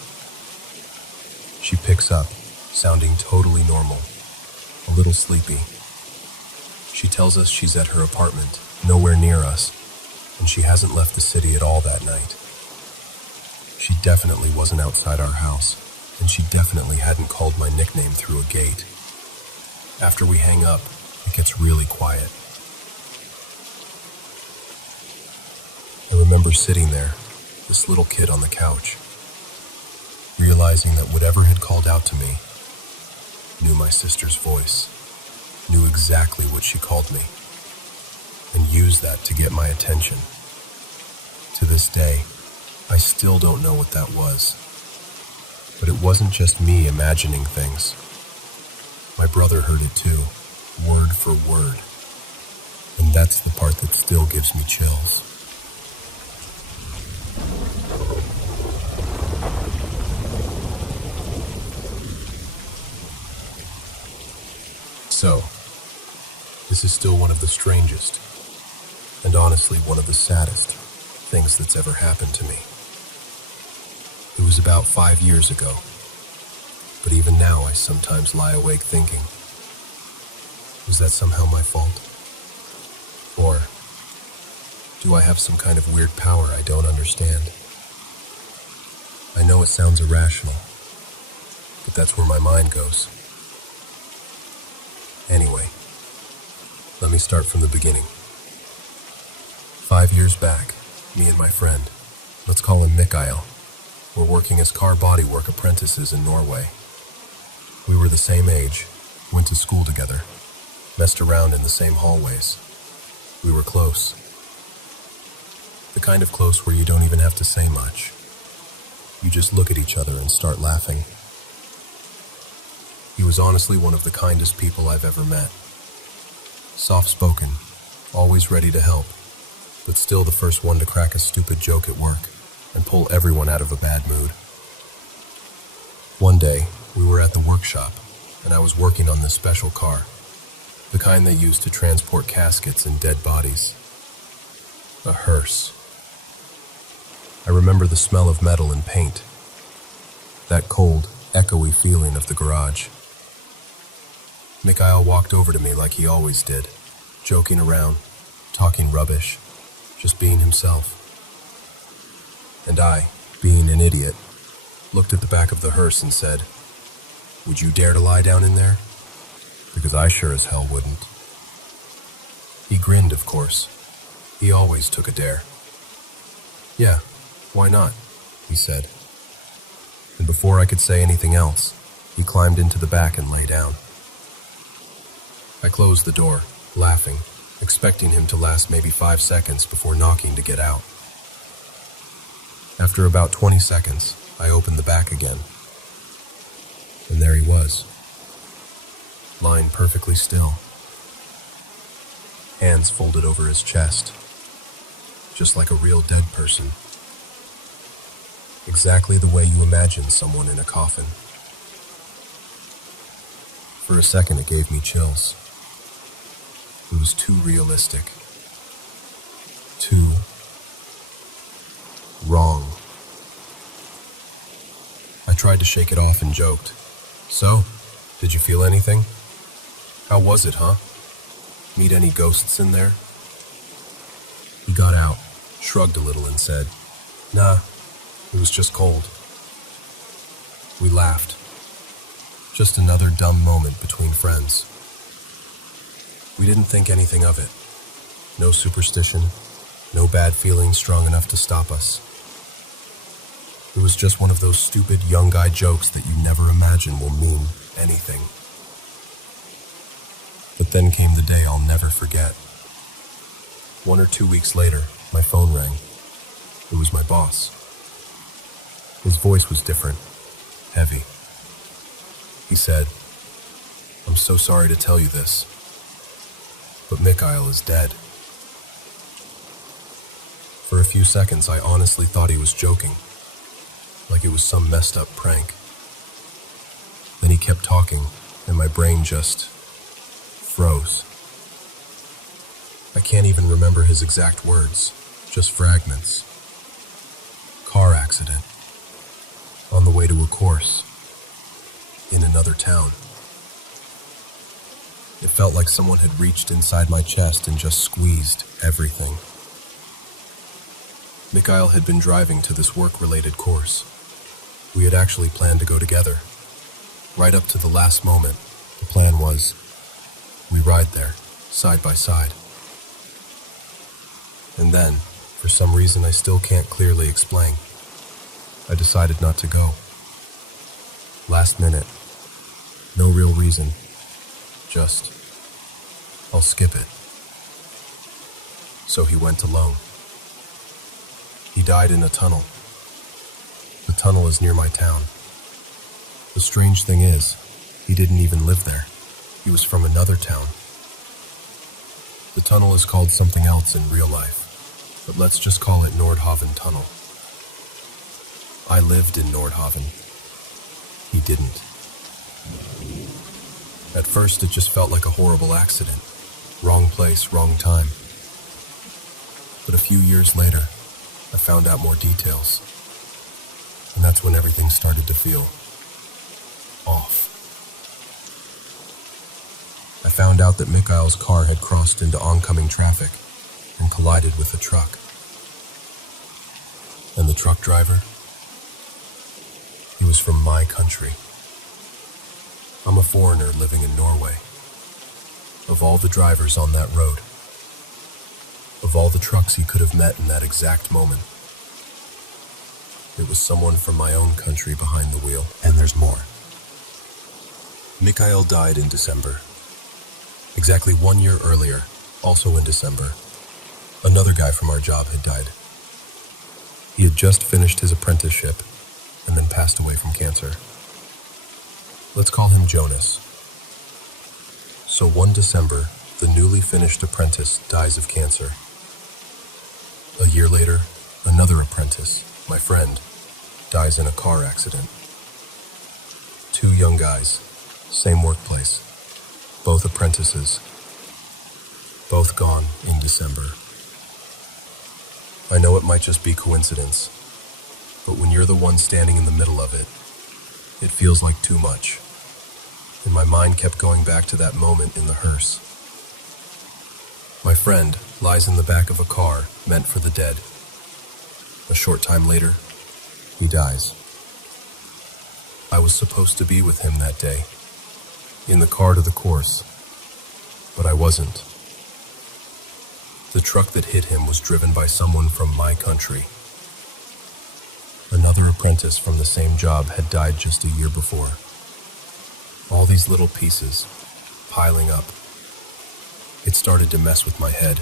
She picks up, sounding totally normal, a little sleepy. She tells us she's at her apartment, nowhere near us, and she hasn't left the city at all that night. She definitely wasn't outside our house, and she definitely hadn't called my nickname through a gate. After we hang up, it gets really quiet. I remember sitting there, this little kid on the couch, realizing that whatever had called out to me knew my sister's voice, knew exactly what she called me, and used that to get my attention. To this day, I still don't know what that was. But it wasn't just me imagining things. My brother heard it too, word for word. And that's the part that still gives me chills. So, this is still one of the strangest, and honestly one of the saddest, things that's ever happened to me. It was about 5 years ago, but even now I sometimes lie awake thinking, was that somehow my fault? Or do I have some kind of weird power I don't understand? I know it sounds irrational, but that's where my mind goes. Anyway, let me start from the beginning. 5 years back, me and my friend, let's call him Mikael, were working as car bodywork apprentices in Norway. We were the same age, went to school together, messed around in the same hallways. We were close. The kind of close where you don't even have to say much. You just look at each other and start laughing. He was honestly one of the kindest people I've ever met. Soft-spoken, always ready to help, but still the first one to crack a stupid joke at work and pull everyone out of a bad mood. One day, we were at the workshop, and I was working on this special car, the kind they use to transport caskets and dead bodies. A hearse. I remember the smell of metal and paint, that cold, echoey feeling of the garage. Mikhail walked over to me like he always did, joking around, talking rubbish, just being himself. And I, being an idiot, looked at the back of the hearse and said, "Would you dare to lie down in there? Because I sure as hell wouldn't." He grinned, of course. He always took a dare. "Yeah, why not?" he said. And before I could say anything else, he climbed into the back and lay down. I closed the door, laughing, expecting him to last maybe 5 seconds before knocking to get out. After about 20 seconds, I opened the back again. And there he was, lying perfectly still, hands folded over his chest, just like a real dead person. Exactly the way you imagine someone in a coffin. For a second, it gave me chills. It was too realistic. Too wrong. I tried to shake it off and joked. "So, did you feel anything? How was it, huh? Meet any ghosts in there?" He got out, shrugged a little and said, "Nah, it was just cold." We laughed. Just another dumb moment between friends. We didn't think anything of it. No superstition, no bad feeling strong enough to stop us. It was just one of those stupid young guy jokes that you never imagine will mean anything. But then came the day I'll never forget. 1 or 2 weeks later, my phone rang. It was my boss. His voice was different, heavy. He said, "I'm so sorry to tell you this, but Mikhail is dead." For a few seconds, I honestly thought he was joking, like it was some messed up prank. Then he kept talking, and my brain just froze. I can't even remember his exact words, just fragments. Car accident. On the way to a course. In another town. It felt like someone had reached inside my chest and just squeezed everything. Mikhail had been driving to this work-related course. We had actually planned to go together. Right up to the last moment, the plan was, we ride there, side by side. And then, for some reason I still can't clearly explain, I decided not to go. Last minute. No real reason. Just, I'll skip it. So he went alone. He died in a tunnel. The tunnel is near my town. The strange thing is, he didn't even live there. He was from another town. The tunnel is called something else in real life, but let's just call it Nordhaven Tunnel. I lived in Nordhaven. He didn't. At first, it just felt like a horrible accident. Wrong place, wrong time. But a few years later, I found out more details. And that's when everything started to feel off. I found out that Mikhail's car had crossed into oncoming traffic and collided with a truck. And the truck driver? He was from my country. I'm a foreigner living in Norway. Of all the drivers on that road, of all the trucks he could have met in that exact moment, it was someone from my own country behind the wheel. And there's more. Mikhail died in December. Exactly 1 year earlier, also in December, another guy from our job had died. He had just finished his apprenticeship and then passed away from cancer. Let's call him Jonas. So 1 December, the newly finished apprentice dies of cancer. A year later, another apprentice, my friend, dies in a car accident. Two young guys, same workplace, both apprentices, both gone in December. I know it might just be coincidence, but when you're the one standing in the middle of it, it feels like too much. And my mind kept going back to that moment in the hearse. My friend lies in the back of a car meant for the dead. A short time later, he dies. I was supposed to be with him that day, in the car to the course, but I wasn't. The truck that hit him was driven by someone from my country. Another apprentice from the same job had died just a year before. All these little pieces, piling up. It started to mess with my head.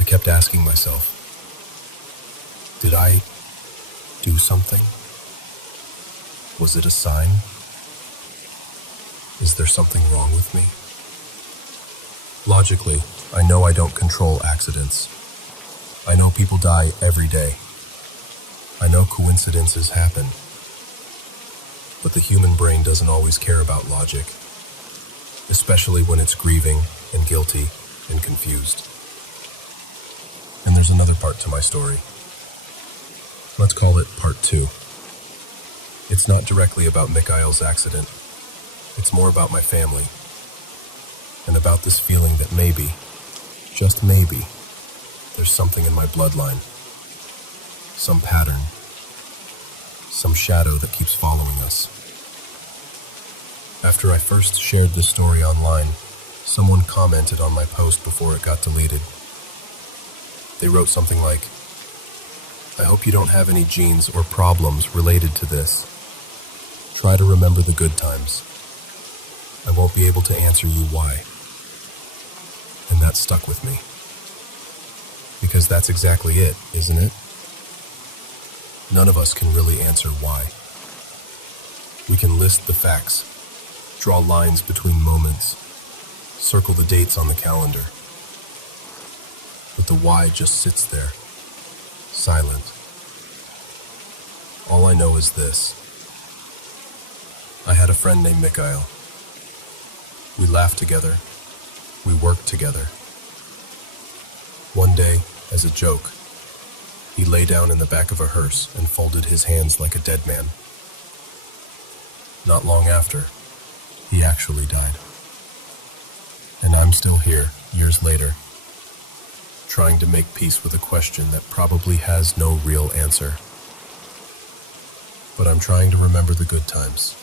I kept asking myself, did I do something? Was it a sign? Is there something wrong with me? Logically, I know I don't control accidents. I know people die every day. I know coincidences happen. But the human brain doesn't always care about logic, especially when it's grieving and guilty and confused. And there's another part to my story. Let's call it part 2. It's not directly about Mikhail's accident. It's more about my family, and about this feeling that maybe, just maybe, there's something in my bloodline. Some pattern. Some shadow that keeps following us. After I first shared this story online, someone commented on my post before it got deleted. They wrote something like, "I hope you don't have any genes or problems related to this. Try to remember the good times. I won't be able to answer you why." And that stuck with me. Because that's exactly it, isn't it? None of us can really answer why. We can list the facts, draw lines between moments, circle the dates on the calendar. But the why just sits there, silent. All I know is this. I had a friend named Mikhail. We laughed together. We worked together. One day, as a joke, he lay down in the back of a hearse and folded his hands like a dead man. Not long after, he actually died. And I'm still here, years later, trying to make peace with a question that probably has no real answer. But I'm trying to remember the good times.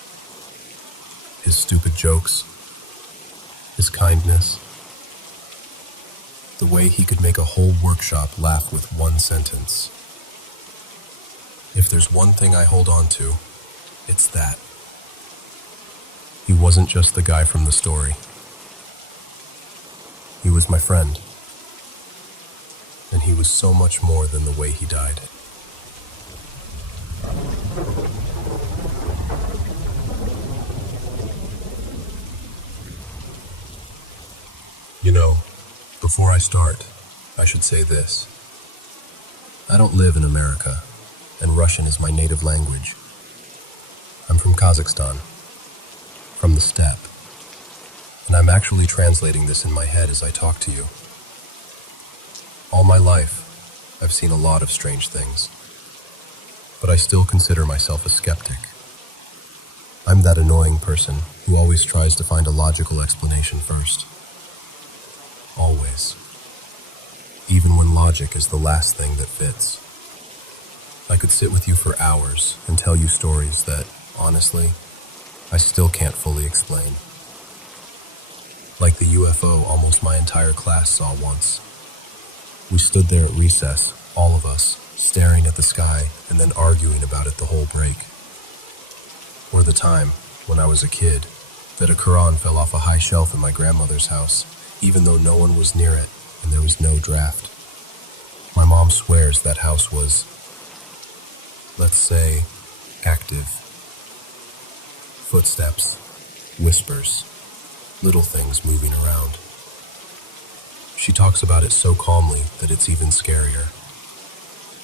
His stupid jokes, his kindness, the way he could make a whole workshop laugh with one sentence. If there's one thing I hold on to, it's that. He wasn't just the guy from the story. He was my friend. And he was so much more than the way he died. You know, before I start, I should say this. I don't live in America, and Russian is my native language. I'm from Kazakhstan, from the steppe, and I'm actually translating this in my head as I talk to you. All my life, I've seen a lot of strange things, but I still consider myself a skeptic. I'm that annoying person who always tries to find a logical explanation first. Always. Even when logic is the last thing that fits. I could sit with you for hours and tell you stories that, honestly, I still can't fully explain. Like the UFO almost my entire class saw once. We stood there at recess, all of us, staring at the sky and then arguing about it the whole break. Or the time, when I was a kid, that a Quran fell off a high shelf in my grandmother's house, even though no one was near it and there was no draft. My mom swears that house was, let's say, active. Footsteps, whispers, little things moving around. She talks about it so calmly that it's even scarier.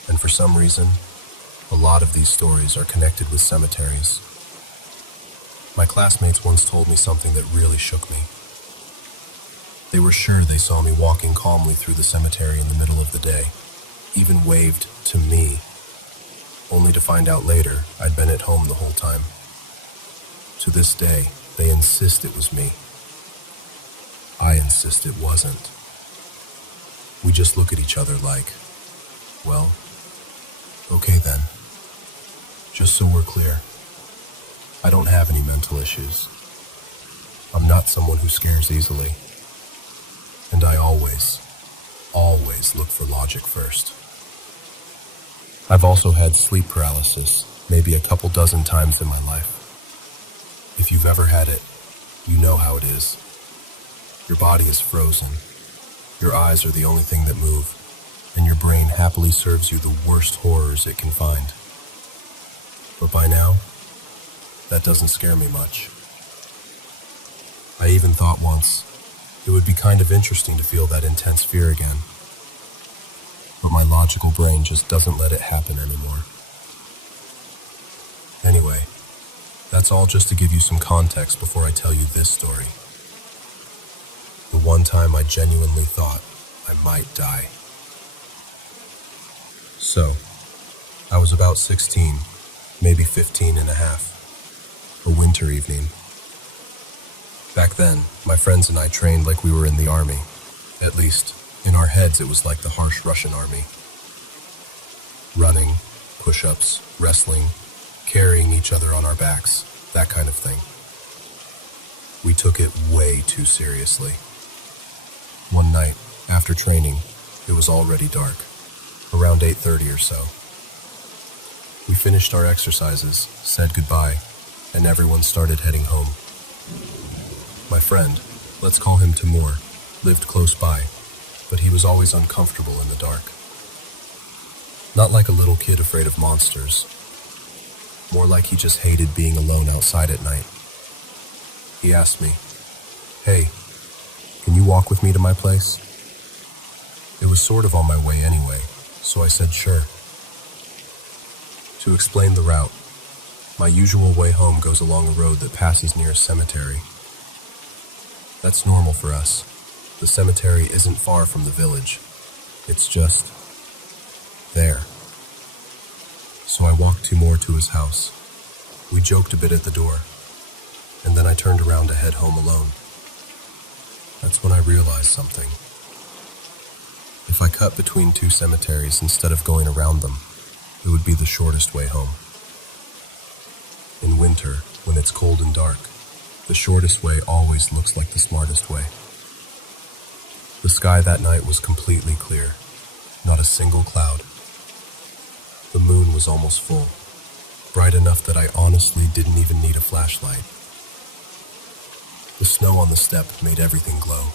And for some reason, a lot of these stories are connected with cemeteries. My classmates once told me something that really shook me. They were sure they saw me walking calmly through the cemetery in the middle of the day, even waved to me, only to find out later I'd been at home the whole time. To this day, they insist it was me. I insist it wasn't. We just look at each other like, well, okay then. Just so we're clear, I don't have any mental issues. I'm not someone who scares easily. And I always look for logic first. I've also had sleep paralysis, maybe a couple dozen times in my life. If you've ever had it, you know how it is. Your body is frozen. Your eyes are the only thing that move, and your brain happily serves you the worst horrors it can find. But by now, that doesn't scare me much. I even thought once, it would be kind of interesting to feel that intense fear again. But my logical brain just doesn't let it happen anymore. Anyway, that's all just to give you some context before I tell you this story. The one time I genuinely thought I might die. So, I was about 16, maybe 15 and a half, a winter evening. Back then, my friends and I trained like we were in the army. At least, in our heads it was like the harsh Russian army. Running, push-ups, wrestling, carrying each other on our backs, that kind of thing. We took it way too seriously. One night, after training, it was already dark, around 8:30 or so. We finished our exercises, said goodbye, and everyone started heading home. My friend, let's call him Timur, lived close by, but he was always uncomfortable in the dark. Not like a little kid afraid of monsters. More like he just hated being alone outside at night. He asked me, "Hey, can you walk with me to my place?" It was sort of on my way anyway, so I said sure. To explain the route, my usual way home goes along a road that passes near a cemetery. That's normal for us. The cemetery isn't far from the village. It's just there. So I walked Timur to his house. We joked a bit at the door, and then I turned around to head home alone. That's when I realized something. If I cut between two cemeteries instead of going around them, it would be the shortest way home. In winter, when it's cold and dark, the shortest way always looks like the smartest way. The sky that night was completely clear, not a single cloud. The moon was almost full, bright enough that I honestly didn't even need a flashlight. The snow on the step made everything glow.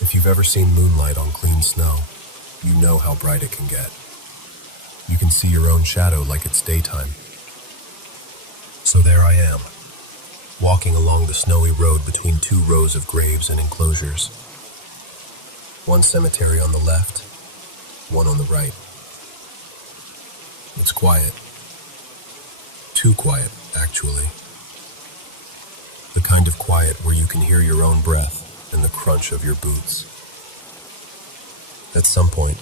If you've ever seen moonlight on clean snow, you know how bright it can get. You can see your own shadow like it's daytime. So there I am, walking along the snowy road between two rows of graves and enclosures. One cemetery on the left, one on the right. It's quiet. Too quiet, actually. The kind of quiet where you can hear your own breath and the crunch of your boots. At some point,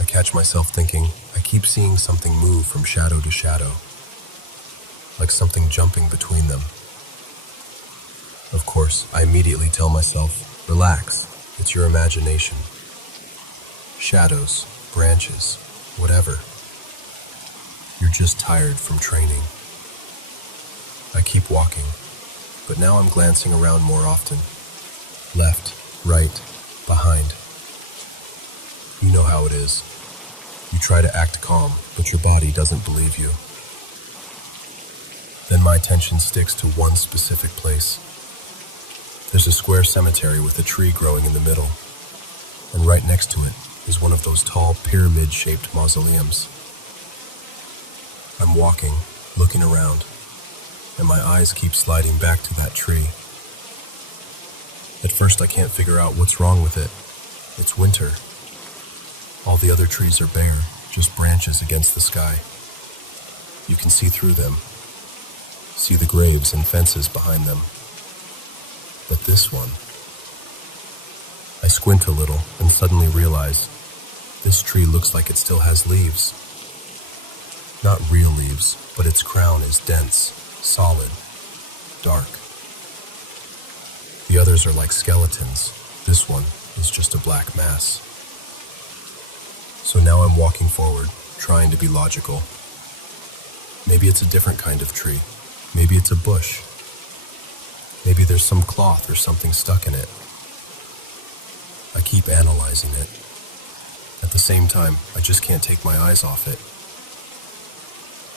I catch myself thinking I keep seeing something move from shadow to shadow, like something jumping between them. Of course, I immediately tell myself, relax, it's your imagination. Shadows, branches, whatever. You're just tired from training. I keep walking, but now I'm glancing around more often. Left, right, behind. You know how it is. You try to act calm, but your body doesn't believe you. Then my attention sticks to one specific place. There's a square cemetery with a tree growing in the middle, and right next to it is one of those tall pyramid-shaped mausoleums. I'm walking, looking around, and my eyes keep sliding back to that tree. At first I can't figure out what's wrong with it. It's winter. All the other trees are bare, just branches against the sky. You can see through them. see the graves and fences behind them. But this one... I squint a little and suddenly realize this tree looks like it still has leaves. Not real leaves, but its crown is dense, solid, dark. The others are like skeletons. This one is just a black mass. So now I'm walking forward, trying to be logical. Maybe it's a different kind of tree. Maybe it's a bush. Maybe there's some cloth or something stuck in it. I keep analyzing it. At the same time, I just can't take my eyes off it.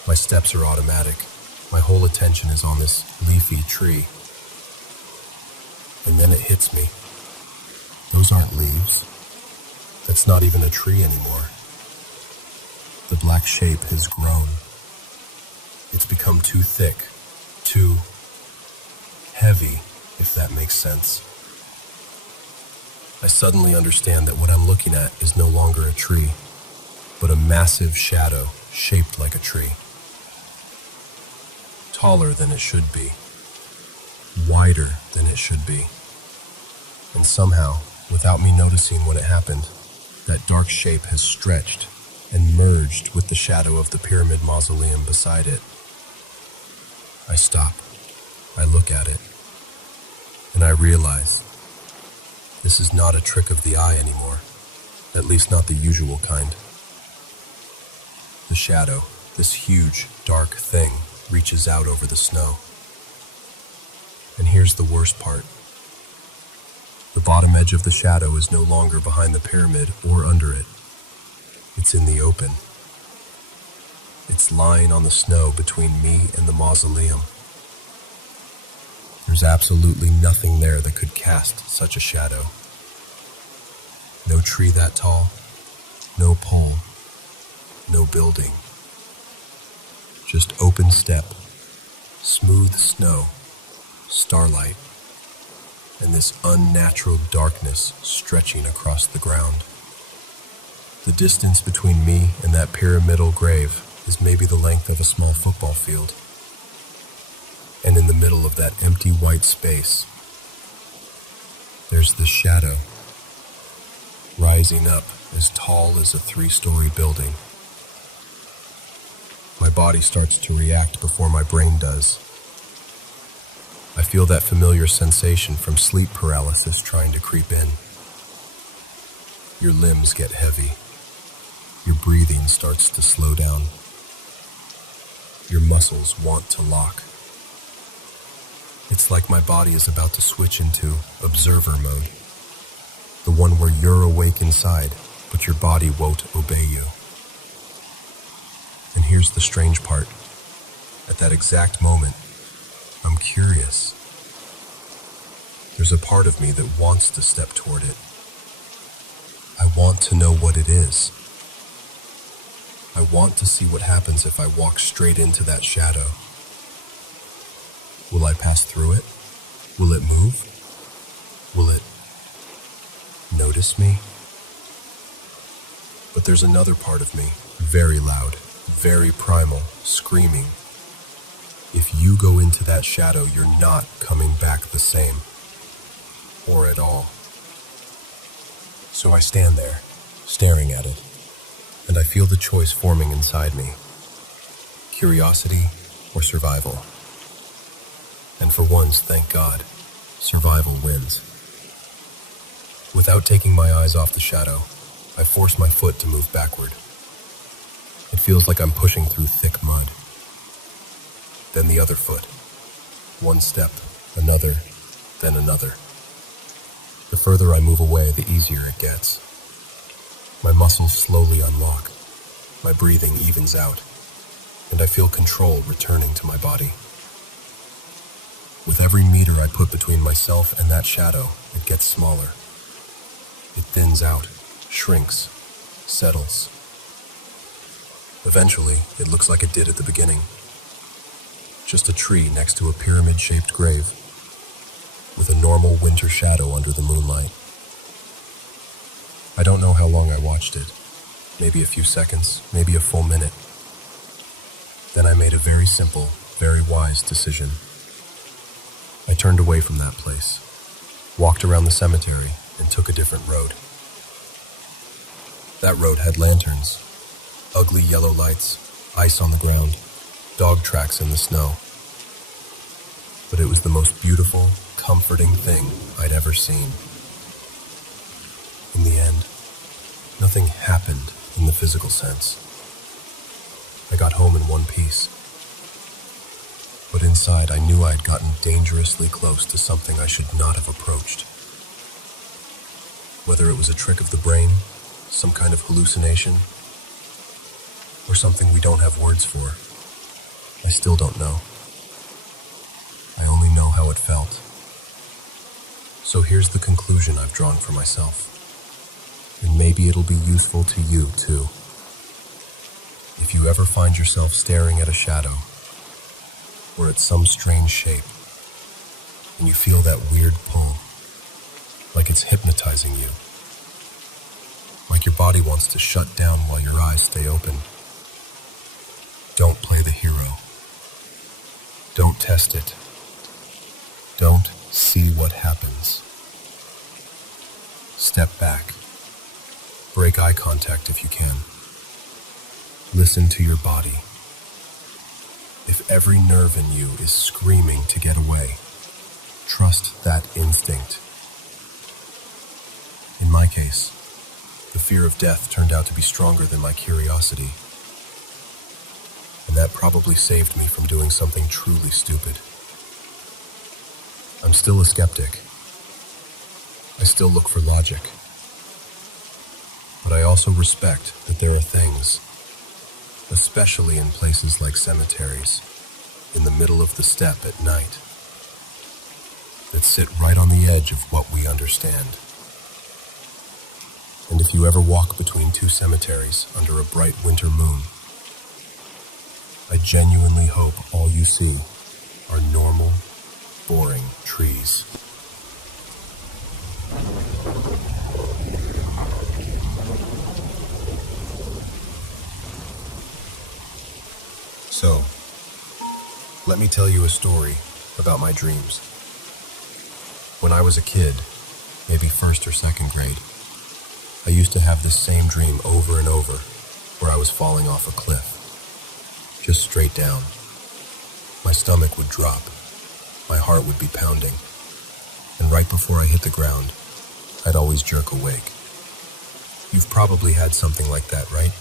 My steps are automatic. My whole attention is on this leafy tree. And then it hits me. Those aren't leaves. That's not even a tree anymore. The black shape has grown. It's become too thick, too heavy, if that makes sense. I suddenly understand that what I'm looking at is no longer a tree, but a massive shadow shaped like a tree. Taller than it should be, wider than it should be. And somehow, without me noticing when it happened, that dark shape has stretched and merged with the shadow of the pyramid mausoleum beside it. I stop. I look at it. And I realize this is not a trick of the eye anymore, at least not the usual kind. The shadow, this huge, dark thing, reaches out over the snow. And here's the worst part. The bottom edge of the shadow is no longer behind the pyramid or under it. It's in the open. It's lying on the snow between me and the mausoleum. There's absolutely nothing there that could cast such a shadow. No tree that tall, no pole, no building. Just open steppe, smooth snow, starlight, and this unnatural darkness stretching across the ground. The distance between me and that pyramidal grave is maybe the length of a small football field. And in the middle of that empty white space, there's this shadow, rising up as tall as a 3-story building. My body starts to react before my brain does. I feel that familiar sensation from sleep paralysis trying to creep in. Your limbs get heavy. Your breathing starts to slow down. Your muscles want to lock. It's like my body is about to switch into observer mode. The one where you're awake inside, but your body won't obey you. And here's the strange part. At that exact moment, I'm curious. There's a part of me that wants to step toward it. I want to know what it is. I want to see what happens if I walk straight into that shadow. Will I pass through it? Will it move? Will it notice me? But there's another part of me, very loud, very primal, screaming. If you go into that shadow, you're not coming back the same. Or at all. So I stand there, staring at it, and I feel the choice forming inside me. Curiosity or survival. And for once, thank God, survival wins. Without taking my eyes off the shadow, I force my foot to move backward. It feels like I'm pushing through thick mud. Then the other foot. One step, another, then another. The further I move away, the easier it gets. My muscles slowly unlock. My breathing evens out, and I feel control returning to my body. With every meter I put between myself and that shadow, it gets smaller. It thins out, shrinks, settles. Eventually, it looks like it did at the beginning. Just a tree next to a pyramid-shaped grave, with a normal winter shadow under the moonlight. I don't know how long I watched it. Maybe a few seconds, maybe a full minute. Then I made a very simple, Very wise decision. I turned away from that place, walked around the cemetery, and took a different road. That road had lanterns, ugly yellow lights, ice on the ground, dog tracks in the snow. But it was the most beautiful, comforting thing I'd ever seen. In the end, nothing happened in the physical sense. I got home in one piece. But inside, I knew I'd gotten dangerously close to something I should not have approached. Whether it was a trick of the brain, some kind of hallucination, or something we don't have words for, I still don't know. I only know how it felt. So here's the conclusion I've drawn for myself. And maybe it'll be useful to you, too. If you ever find yourself staring at a shadow, or at some strange shape, and you feel that weird pull, like it's hypnotizing you, like your body wants to shut down while your eyes stay open, don't play the hero. Don't test it. Don't see what happens. Step back. Break eye contact if you can. Listen to your body. If every nerve in you is screaming to get away, trust that instinct. In my case, the fear of death turned out to be stronger than my curiosity. And that probably saved me from doing something truly stupid. I'm still a skeptic. I still look for logic. But I also respect that there are things, especially in places like cemeteries, in the middle of the steppe at night, that sit right on the edge of what we understand. And if you ever walk between two cemeteries under a bright winter moon, I genuinely hope all you see are normal, boring trees. So, let me tell you a story about my dreams. When I was a kid, maybe first or second grade, I used to have this same dream over and over, where I was falling off a cliff, just straight down. My stomach would drop, my heart would be pounding, and right before I hit the ground, I'd always jerk awake. You've probably had something like that, right?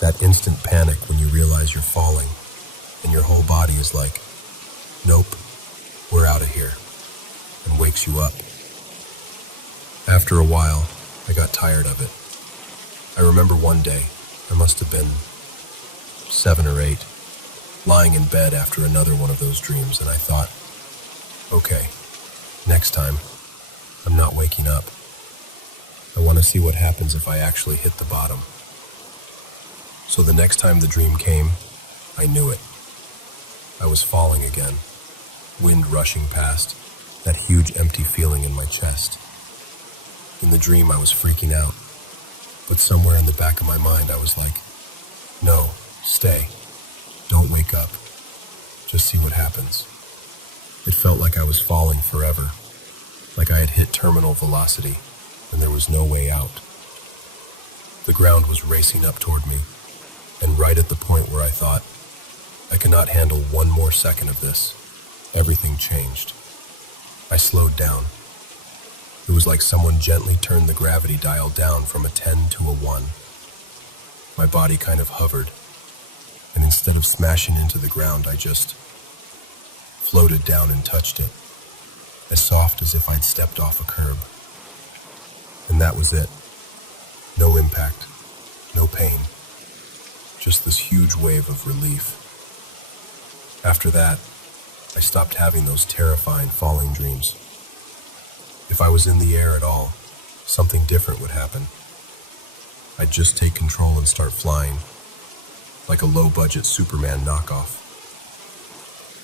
That instant panic when you realize you're falling, and your whole body is like, nope, we're out of here, and wakes you up. After a while, I got tired of it. I remember one day, I must have been 7 or 8, lying in bed after another one of those dreams, and I thought, okay, next time, I'm not waking up. I want to see what happens if I actually hit the bottom. So the next time the dream came, I knew it. I was falling again, wind rushing past, that huge empty feeling in my chest. In the dream, I was freaking out, but somewhere in the back of my mind, I was like, no, stay. Don't wake up. Just see what happens. It felt like I was falling forever, like I had hit terminal velocity, and there was no way out. The ground was racing up toward me, and right at the point where I thought, I cannot handle one more second of this, everything changed. I slowed down. It was like someone gently turned the gravity dial down from a 10 to a 1. My body kind of hovered, and instead of smashing into the ground, I just floated down and touched it, as soft as if I'd stepped off a curb. And that was it. No impact, no pain, just this huge wave of relief. After that, I stopped having those terrifying falling dreams. If I was in the air at all, something different would happen. I'd just take control and start flying, like a low-budget Superman knockoff.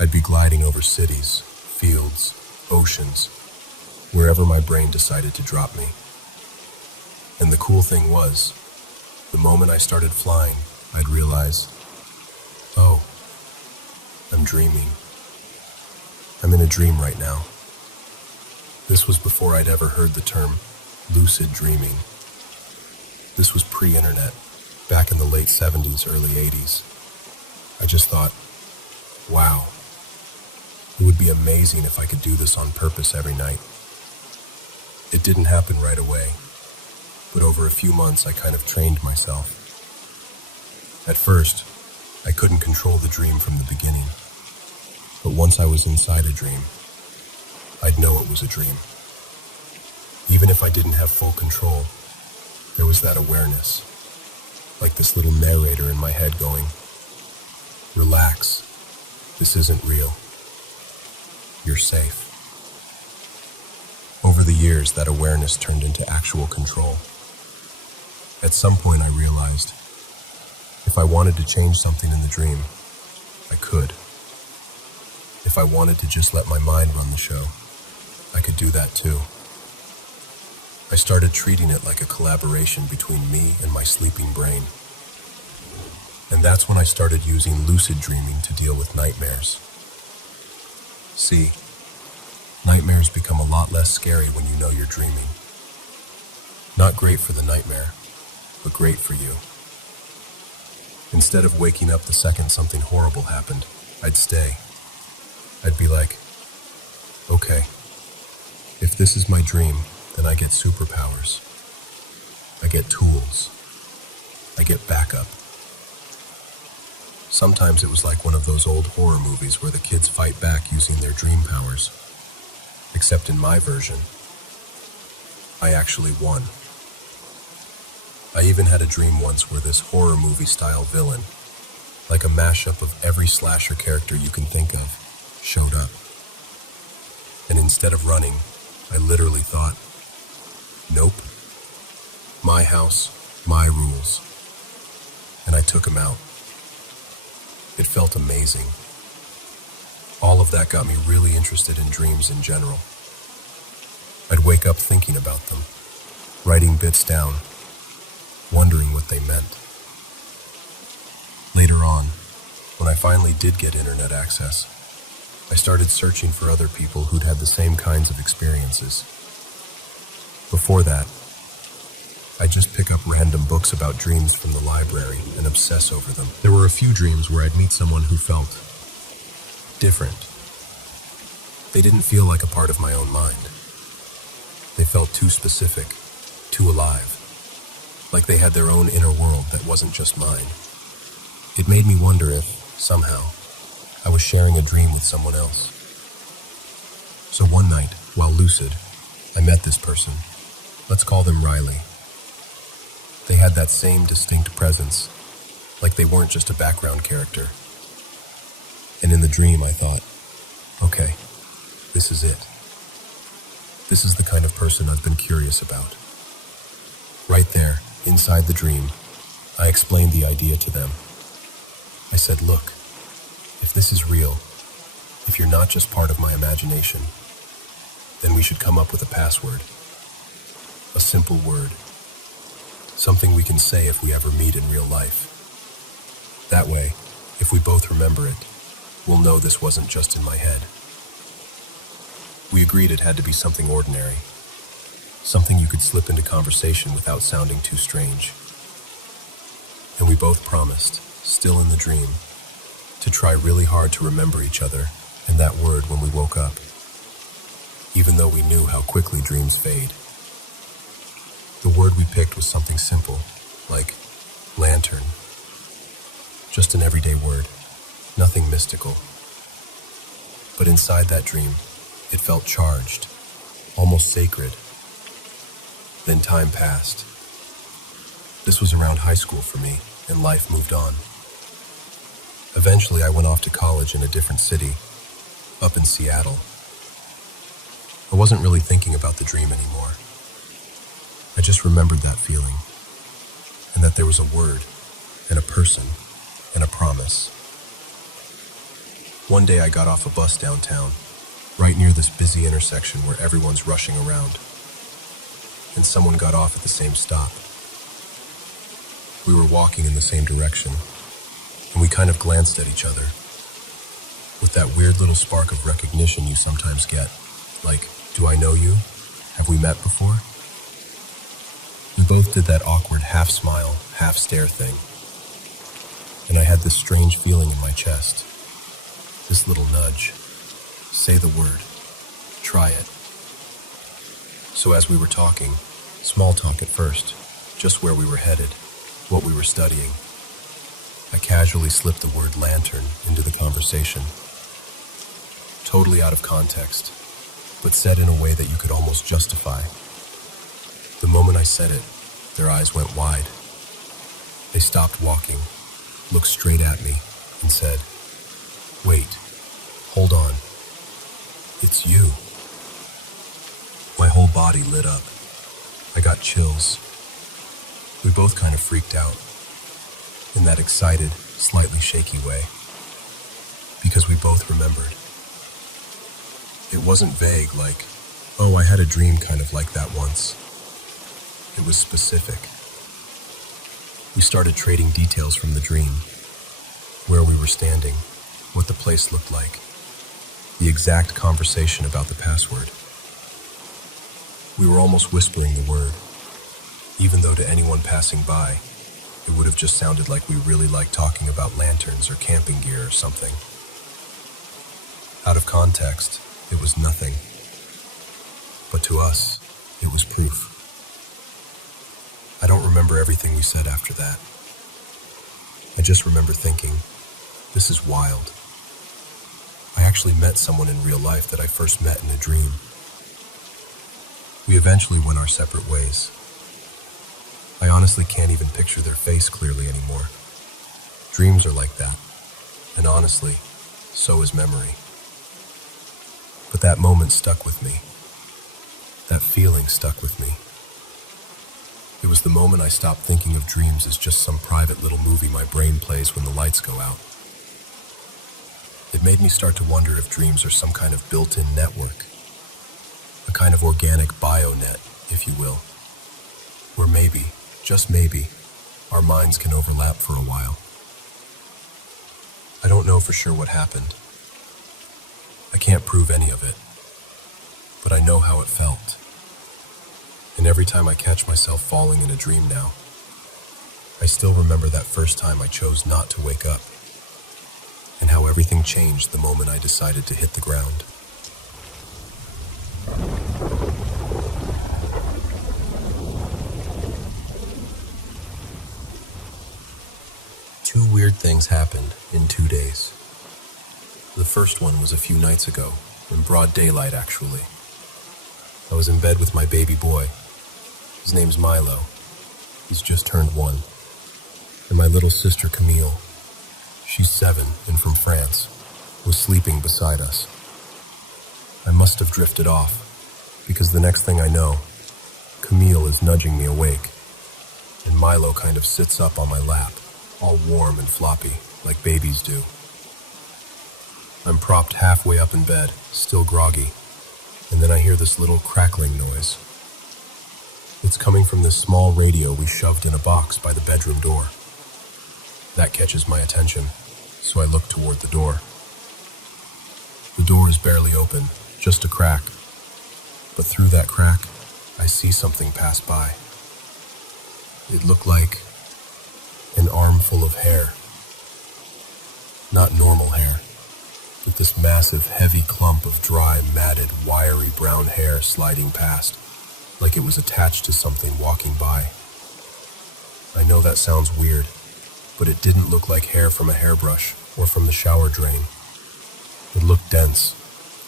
I'd be gliding over cities, fields, oceans, wherever my brain decided to drop me. And the cool thing was, the moment I started flying, I'd realize, oh, dreaming. I'm in a dream right now. This was before I'd ever heard the term lucid dreaming. This was pre-internet, back in the late 70s, early 80s. I just thought, wow, it would be amazing if I could do this on purpose every night. It didn't happen right away, but over a few months I kind of trained myself. At first, I couldn't control the dream from the beginning, but once I was inside a dream, I'd know it was a dream. Even if I didn't have full control, there was that awareness, like this little narrator in my head going, relax, this isn't real. You're safe. Over the years, that awareness turned into actual control. At some point, I realized if I wanted to change something in the dream, I could. If I wanted to just let my mind run the show, I could do that too. I started treating it like a collaboration between me and my sleeping brain. And that's when I started using lucid dreaming to deal with nightmares. See, nightmares become a lot less scary when you know you're dreaming. Not great for the nightmare, but great for you. Instead of waking up the second something horrible happened, I'd stay. I'd be like, okay, if this is my dream, then I get superpowers. I get tools. I get backup. Sometimes it was like one of those old horror movies where the kids fight back using their dream powers. Except in my version, I actually won. I even had a dream once where this horror movie-style villain, like a mashup of every slasher character you can think of, showed up. And instead of running, I literally thought, nope, my house, my rules. And I took him out. It felt amazing. All of that got me really interested in dreams in general. I'd wake up thinking about them, writing bits down, wondering what they meant. Later on, when I finally did get internet access, I started searching for other people who'd had the same kinds of experiences. Before that, I'd just pick up random books about dreams from the library and obsess over them. There were a few dreams where I'd meet someone who felt different. They didn't feel like a part of my own mind. They felt too specific, too alive, like they had their own inner world that wasn't just mine. It made me wonder if, somehow, I was sharing a dream with someone else. So one night, while lucid, I met this person. Let's call them Riley. They had that same distinct presence, like they weren't just a background character. And in the dream, I thought, okay, this is it. This is the kind of person I've been curious about. Right there, inside the dream, I explained the idea to them. I said, look, if this is real, if you're not just part of my imagination, then we should come up with a password. A simple word. Something we can say if we ever meet in real life. That way, if we both remember it, we'll know this wasn't just in my head. We agreed it had to be something ordinary. Something you could slip into conversation without sounding too strange. And we both promised, still in the dream, to try really hard to remember each other and that word when we woke up, even though we knew how quickly dreams fade. The word we picked was something simple, like lantern. Just an everyday word, nothing mystical. But inside that dream, it felt charged, almost sacred. Then time passed. This was around high school for me, and life moved on. Eventually, I went off to college in a different city, up in Seattle. I wasn't really thinking about the dream anymore. I just remembered that feeling, and that there was a word, and a person, and a promise. One day I got off a bus downtown, right near this busy intersection where everyone's rushing around, and someone got off at the same stop. We were walking in the same direction, and we kind of glanced at each other. with that weird little spark of recognition you sometimes get. Like, do I know you? Have we met before? We both did that awkward half-smile, half-stare thing. And I had this strange feeling in my chest. This little nudge. Say the word. Try it. So as we were talking, small talk at first, just where we were headed, what we were studying, I casually slipped the word lantern into the conversation. Totally out of context, but said in a way that you could almost justify. The moment I said it, their eyes went wide. They stopped walking, looked straight at me, and said, "Wait, hold on. It's you." My whole body lit up. I got chills. We both kind of freaked out, in that excited, slightly shaky way, because we both remembered. It wasn't vague like, "Oh, I had a dream kind of like that once." It was specific. We started trading details from the dream, where we were standing, what the place looked like, the exact conversation about the password. We were almost whispering the word, even though to anyone passing by, it would have just sounded like we really liked talking about lanterns or camping gear or something. Out of context, it was nothing. But to us, it was proof. I don't remember everything we said after that. I just remember thinking, this is wild. I actually met someone in real life that I first met in a dream. We eventually went our separate ways. I honestly can't even picture their face clearly anymore. Dreams are like that, and honestly, so is memory. But that moment stuck with me. That feeling stuck with me. It was the moment I stopped thinking of dreams as just some private little movie my brain plays when the lights go out. It made me start to wonder if dreams are some kind of built-in network, a kind of organic bionet, if you will, where maybe, just maybe, our minds can overlap for a while. I don't know for sure what happened. I can't prove any of it, but I know how it felt. And every time I catch myself falling in a dream now, I still remember that first time I chose not to wake up, and how everything changed the moment I decided to hit the ground. Two weird things happened in 2 days. The first one was a few nights ago, in broad daylight actually. I was in bed with my baby boy. His name's Milo. He's just turned 1. And my little sister Camille, she's 7 and from France, was sleeping beside us. I must have drifted off, because the next thing I know, Camille is nudging me awake, and Milo kind of sits up on my lap, all warm and floppy, like babies do. I'm propped halfway up in bed, still groggy, and then I hear this little crackling noise. It's coming from this small radio we shoved in a box by the bedroom door. That catches my attention, so I look toward the door. The door is barely open, just a crack. But through that crack, I see something pass by. It looked like an armful of hair. Not normal hair, but this massive, heavy clump of dry, matted, wiry brown hair sliding past, like it was attached to something walking by. I know that sounds weird, but it didn't look like hair from a hairbrush or from the shower drain. It looked dense,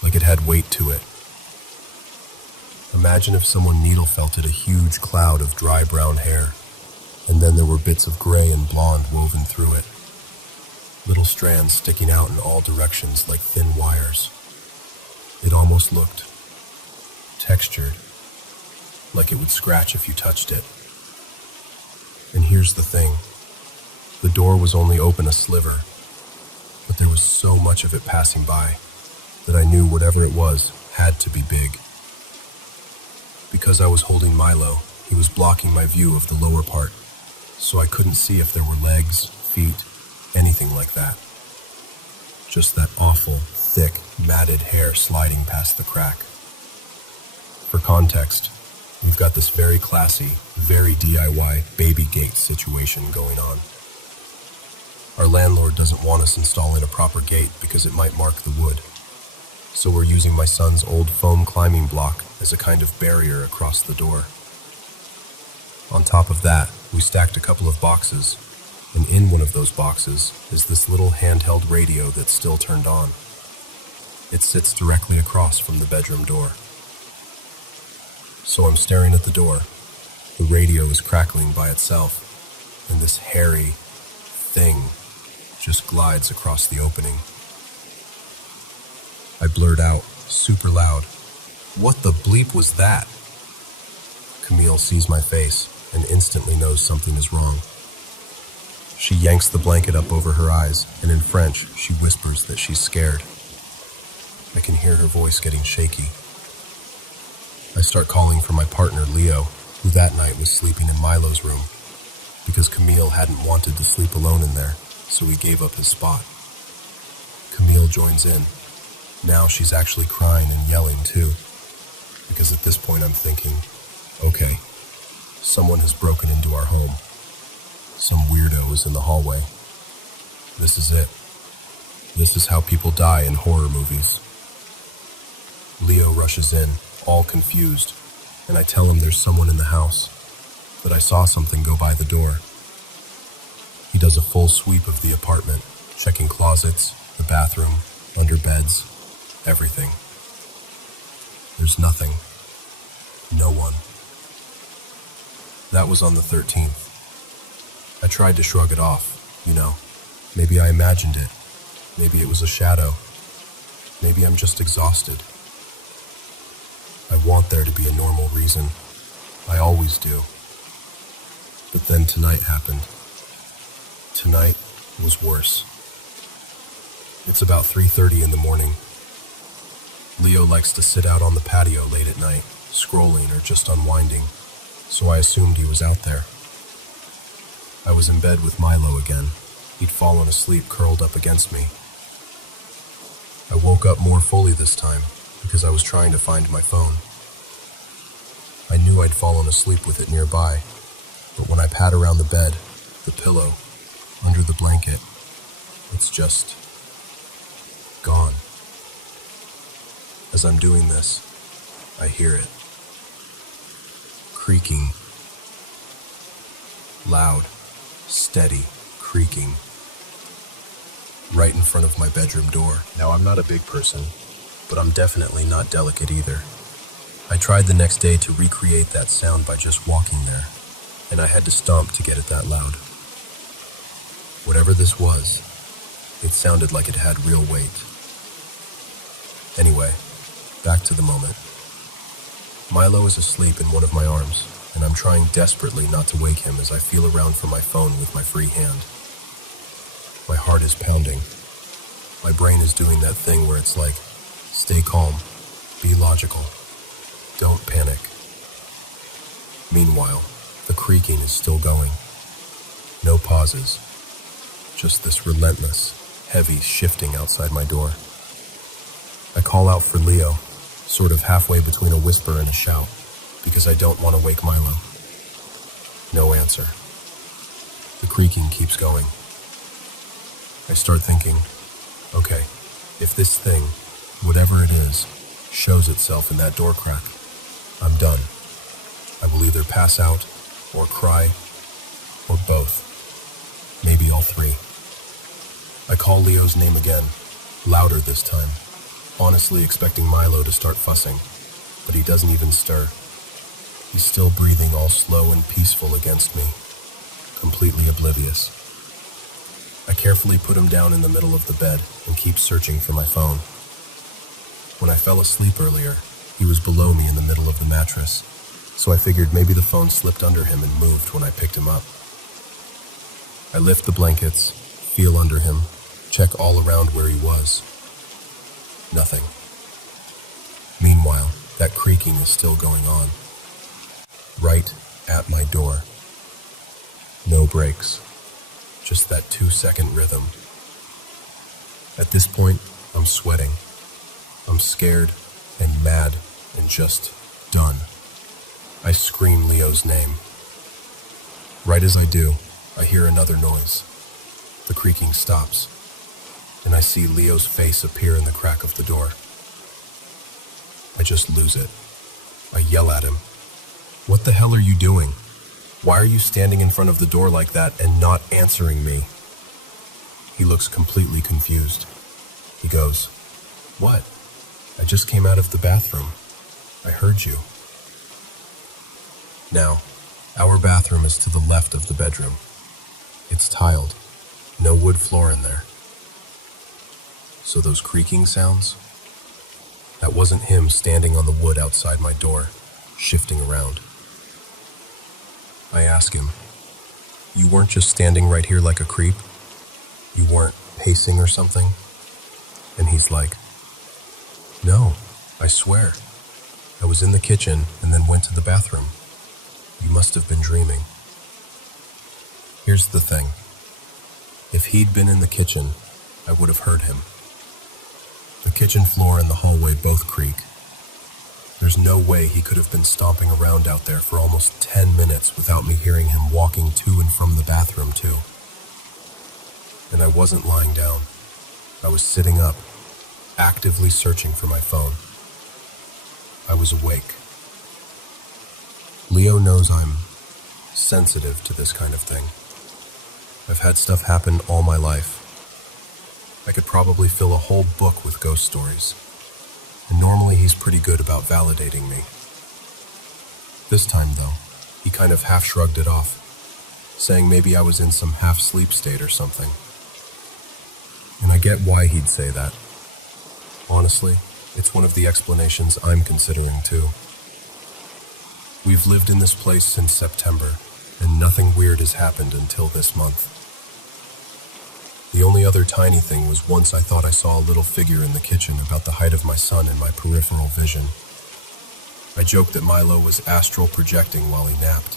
like it had weight to it. Imagine if someone needle felted a huge cloud of dry brown hair, and then there were bits of gray and blonde woven through it. Little strands sticking out in all directions like thin wires. It almost looked textured, like it would scratch if you touched it. And here's the thing. The door was only open a sliver, but there was so much of it passing by that I knew whatever it was had to be big. Because I was holding Milo, he was blocking my view of the lower part, so I couldn't see if there were legs, feet, anything like that. just that awful, thick, matted hair sliding past the crack. For context, we've got this very classy, very DIY baby gate situation going on. Our landlord doesn't want us installing a proper gate because it might mark the wood. So we're using my son's old foam climbing block as a kind of barrier across the door. On top of that, we stacked a couple of boxes, and in one of those boxes is this little handheld radio that's still turned on. It sits directly across from the bedroom door. So I'm staring at the door. The radio is crackling by itself, and this hairy thing just glides across the opening. I blurt out, super loud, "What the bleep was that?" Camille sees my face and instantly knows something is wrong. She yanks the blanket up over her eyes, and in French, she whispers that she's scared. I can hear her voice getting shaky. I start calling for my partner, Leo, who that night was sleeping in Milo's room, because Camille hadn't wanted to sleep alone in there, so he gave up his spot. Camille joins in. Now she's actually crying and yelling too, because at this point I'm thinking, okay, someone has broken into our home. Some weirdo is in the hallway. This is it. This is how people die in horror movies. Leo rushes in, all confused, and I tell him there's someone in the house, that I saw something go by the door. He does a full sweep of the apartment, checking closets, the bathroom, under beds, everything. There's nothing. No one. That was on the 13th. I tried to shrug it off, maybe I imagined it. Maybe it was a shadow. Maybe I'm just exhausted. I want there to be a normal reason. I always do. But then tonight happened. Tonight was worse. It's about 3:30 in the morning. Leo likes to sit out on the patio late at night, scrolling or just unwinding, so I assumed he was out there. I was in bed with Milo again. He'd fallen asleep curled up against me. I woke up more fully this time because I was trying to find my phone. I knew I'd fallen asleep with it nearby, but when I pat around the bed, the pillow, under the blanket, it's just gone. As I'm doing this, I hear it. Creaking. Loud, steady creaking. Right in front of my bedroom door. Now, I'm not a big person, but I'm definitely not delicate either. I tried the next day to recreate that sound by just walking there, and I had to stomp to get it that loud. Whatever this was, it sounded like it had real weight. Anyway, back to the moment. Milo is asleep in one of my arms, and I'm trying desperately not to wake him as I feel around for my phone with my free hand. My heart is pounding. My brain is doing that thing where it's like, stay calm, be logical, don't panic. Meanwhile, the creaking is still going. No pauses, just this relentless, heavy shifting outside my door. I call out for Leo, sort of halfway between a whisper and a shout, because I don't want to wake Milo. No answer. The creaking keeps going. I start thinking, okay, if this thing, whatever it is, shows itself in that door crack, I'm done. I will either pass out, or cry, or both. Maybe all three. I call Leo's name again, louder this time, honestly expecting Milo to start fussing, but he doesn't even stir. He's still breathing all slow and peaceful against me, completely oblivious. I carefully put him down in the middle of the bed and keep searching for my phone. When I fell asleep earlier, he was below me in the middle of the mattress, so I figured maybe the phone slipped under him and moved when I picked him up. I lift the blankets, feel under him, check all around where he was. Nothing. Meanwhile, that creaking is still going on. Right at my door. No breaks. Just that 2-second rhythm. At this point, I'm sweating. I'm scared and mad and just done. I scream Leo's name. Right as I do, I hear another noise. The creaking stops, and I see Leo's face appear in the crack of the door. I just lose it. I yell at him. "What the hell are you doing? Why are you standing in front of the door like that and not answering me?" He looks completely confused. He goes, "What? I just came out of the bathroom. I heard you." Now, our bathroom is to the left of the bedroom. It's tiled, no wood floor in there. So those creaking sounds? That wasn't him standing on the wood outside my door, shifting around. I ask him, "You weren't just standing right here like a creep? You weren't pacing or something?" And he's like, "No, I swear. I was in the kitchen and then went to the bathroom. You must have been dreaming." Here's the thing. If he'd been in the kitchen, I would have heard him. The kitchen floor and the hallway both creak. There's no way he could have been stomping around out there for almost 10 minutes without me hearing him walking to and from the bathroom too. And I wasn't lying down. I was sitting up, actively searching for my phone. I was awake. Leo knows I'm sensitive to this kind of thing. I've had stuff happen all my life. I could probably fill a whole book with ghost stories. And normally he's pretty good about validating me. This time, though, he kind of half shrugged it off, saying maybe I was in some half-sleep state or something. And I get why he'd say that. Honestly, it's one of the explanations I'm considering too. We've lived in this place since September, and nothing weird has happened until this month. The only other tiny thing was once I thought I saw a little figure in the kitchen about the height of my son in my peripheral vision. I joked that Milo was astral projecting while he napped.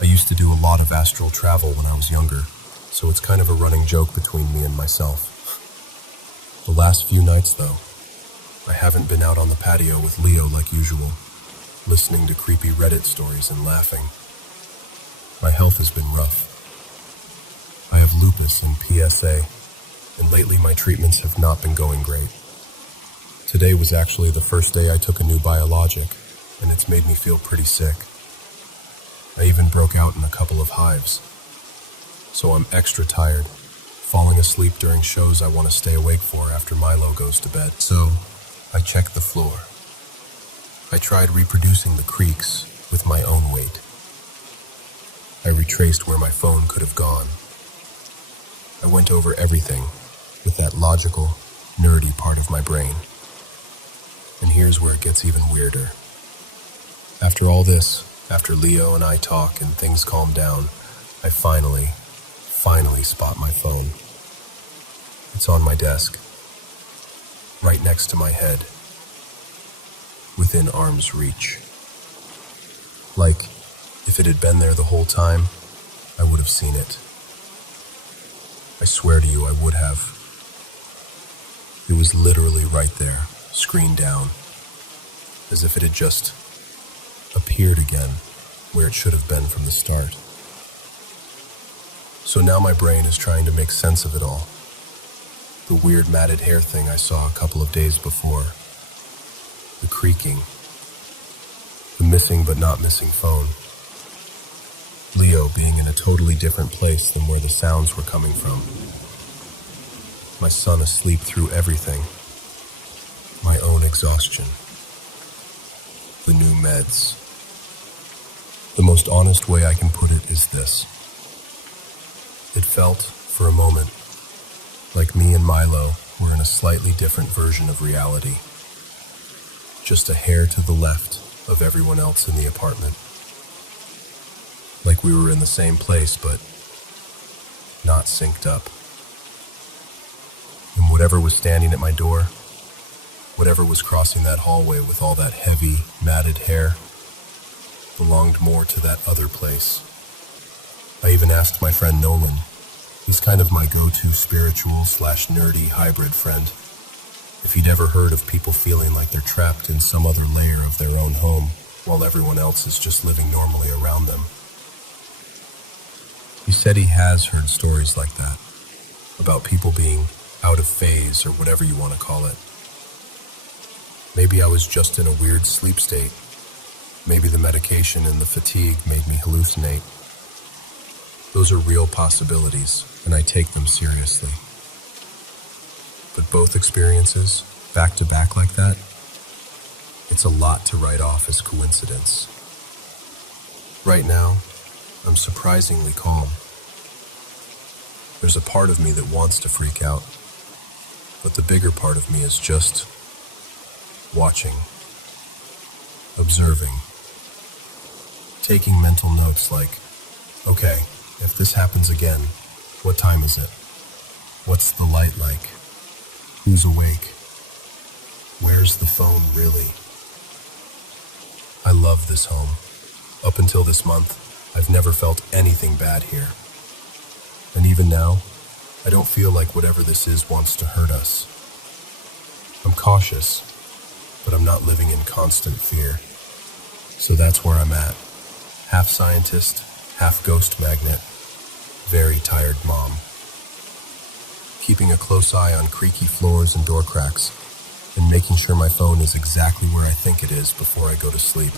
I used to do a lot of astral travel when I was younger, so it's kind of a running joke between me and myself. The last few nights, though, I haven't been out on the patio with Leo like usual, listening to creepy Reddit stories and laughing. My health has been rough. I have lupus and PSA, and lately my treatments have not been going great. Today was actually the first day I took a new biologic, and it's made me feel pretty sick. I even broke out in a couple of hives. So I'm extra tired, falling asleep during shows I want to stay awake for after Milo goes to bed. So I checked the floor. I tried reproducing the creaks with my own weight. I retraced where my phone could have gone. I went over everything with that logical, nerdy part of my brain. And here's where it gets even weirder. After all this, after Leo and I talk and things calm down, I finally spot my phone. It's on my desk, right next to my head, within arm's reach. Like, if it had been there the whole time, I would have seen it. I swear to you, I would have. It was literally right there, screen down, as if it had just appeared again where it should have been from the start. So now my brain is trying to make sense of it all. The weird matted hair thing I saw a couple of days before. The creaking. The missing but not missing phone. Leo being in a totally different place than where the sounds were coming from. My son asleep through everything. My own exhaustion. The new meds. The most honest way I can put it is this. It felt, for a moment, like me and Milo were in a slightly different version of reality. Just a hair to the left of everyone else in the apartment. Like we were in the same place, but not synced up. And whatever was standing at my door, whatever was crossing that hallway with all that heavy, matted hair, belonged more to that other place. I even asked my friend Nolan He's kind of my go-to spiritual/nerdy hybrid friend. If he'd ever heard of people feeling like they're trapped in some other layer of their own home, while everyone else is just living normally around them. He said he has heard stories like that, about people being out of phase or whatever you want to call it. Maybe I was just in a weird sleep state. Maybe the medication and the fatigue made me hallucinate. Those are real possibilities, and I take them seriously. But both experiences, back to back like that, it's a lot to write off as coincidence. Right now, I'm surprisingly calm. There's a part of me that wants to freak out, but the bigger part of me is just watching, observing, taking mental notes like, okay, if this happens again, what time is it? What's the light like? Who's awake? Where's the phone really? I love this home. Up until this month, I've never felt anything bad here. And even now, I don't feel like whatever this is wants to hurt us. I'm cautious, but I'm not living in constant fear. So that's where I'm at. Half scientist, half ghost magnet, very tired mom. Keeping a close eye on creaky floors and door cracks, and making sure my phone is exactly where I think it is before I go to sleep.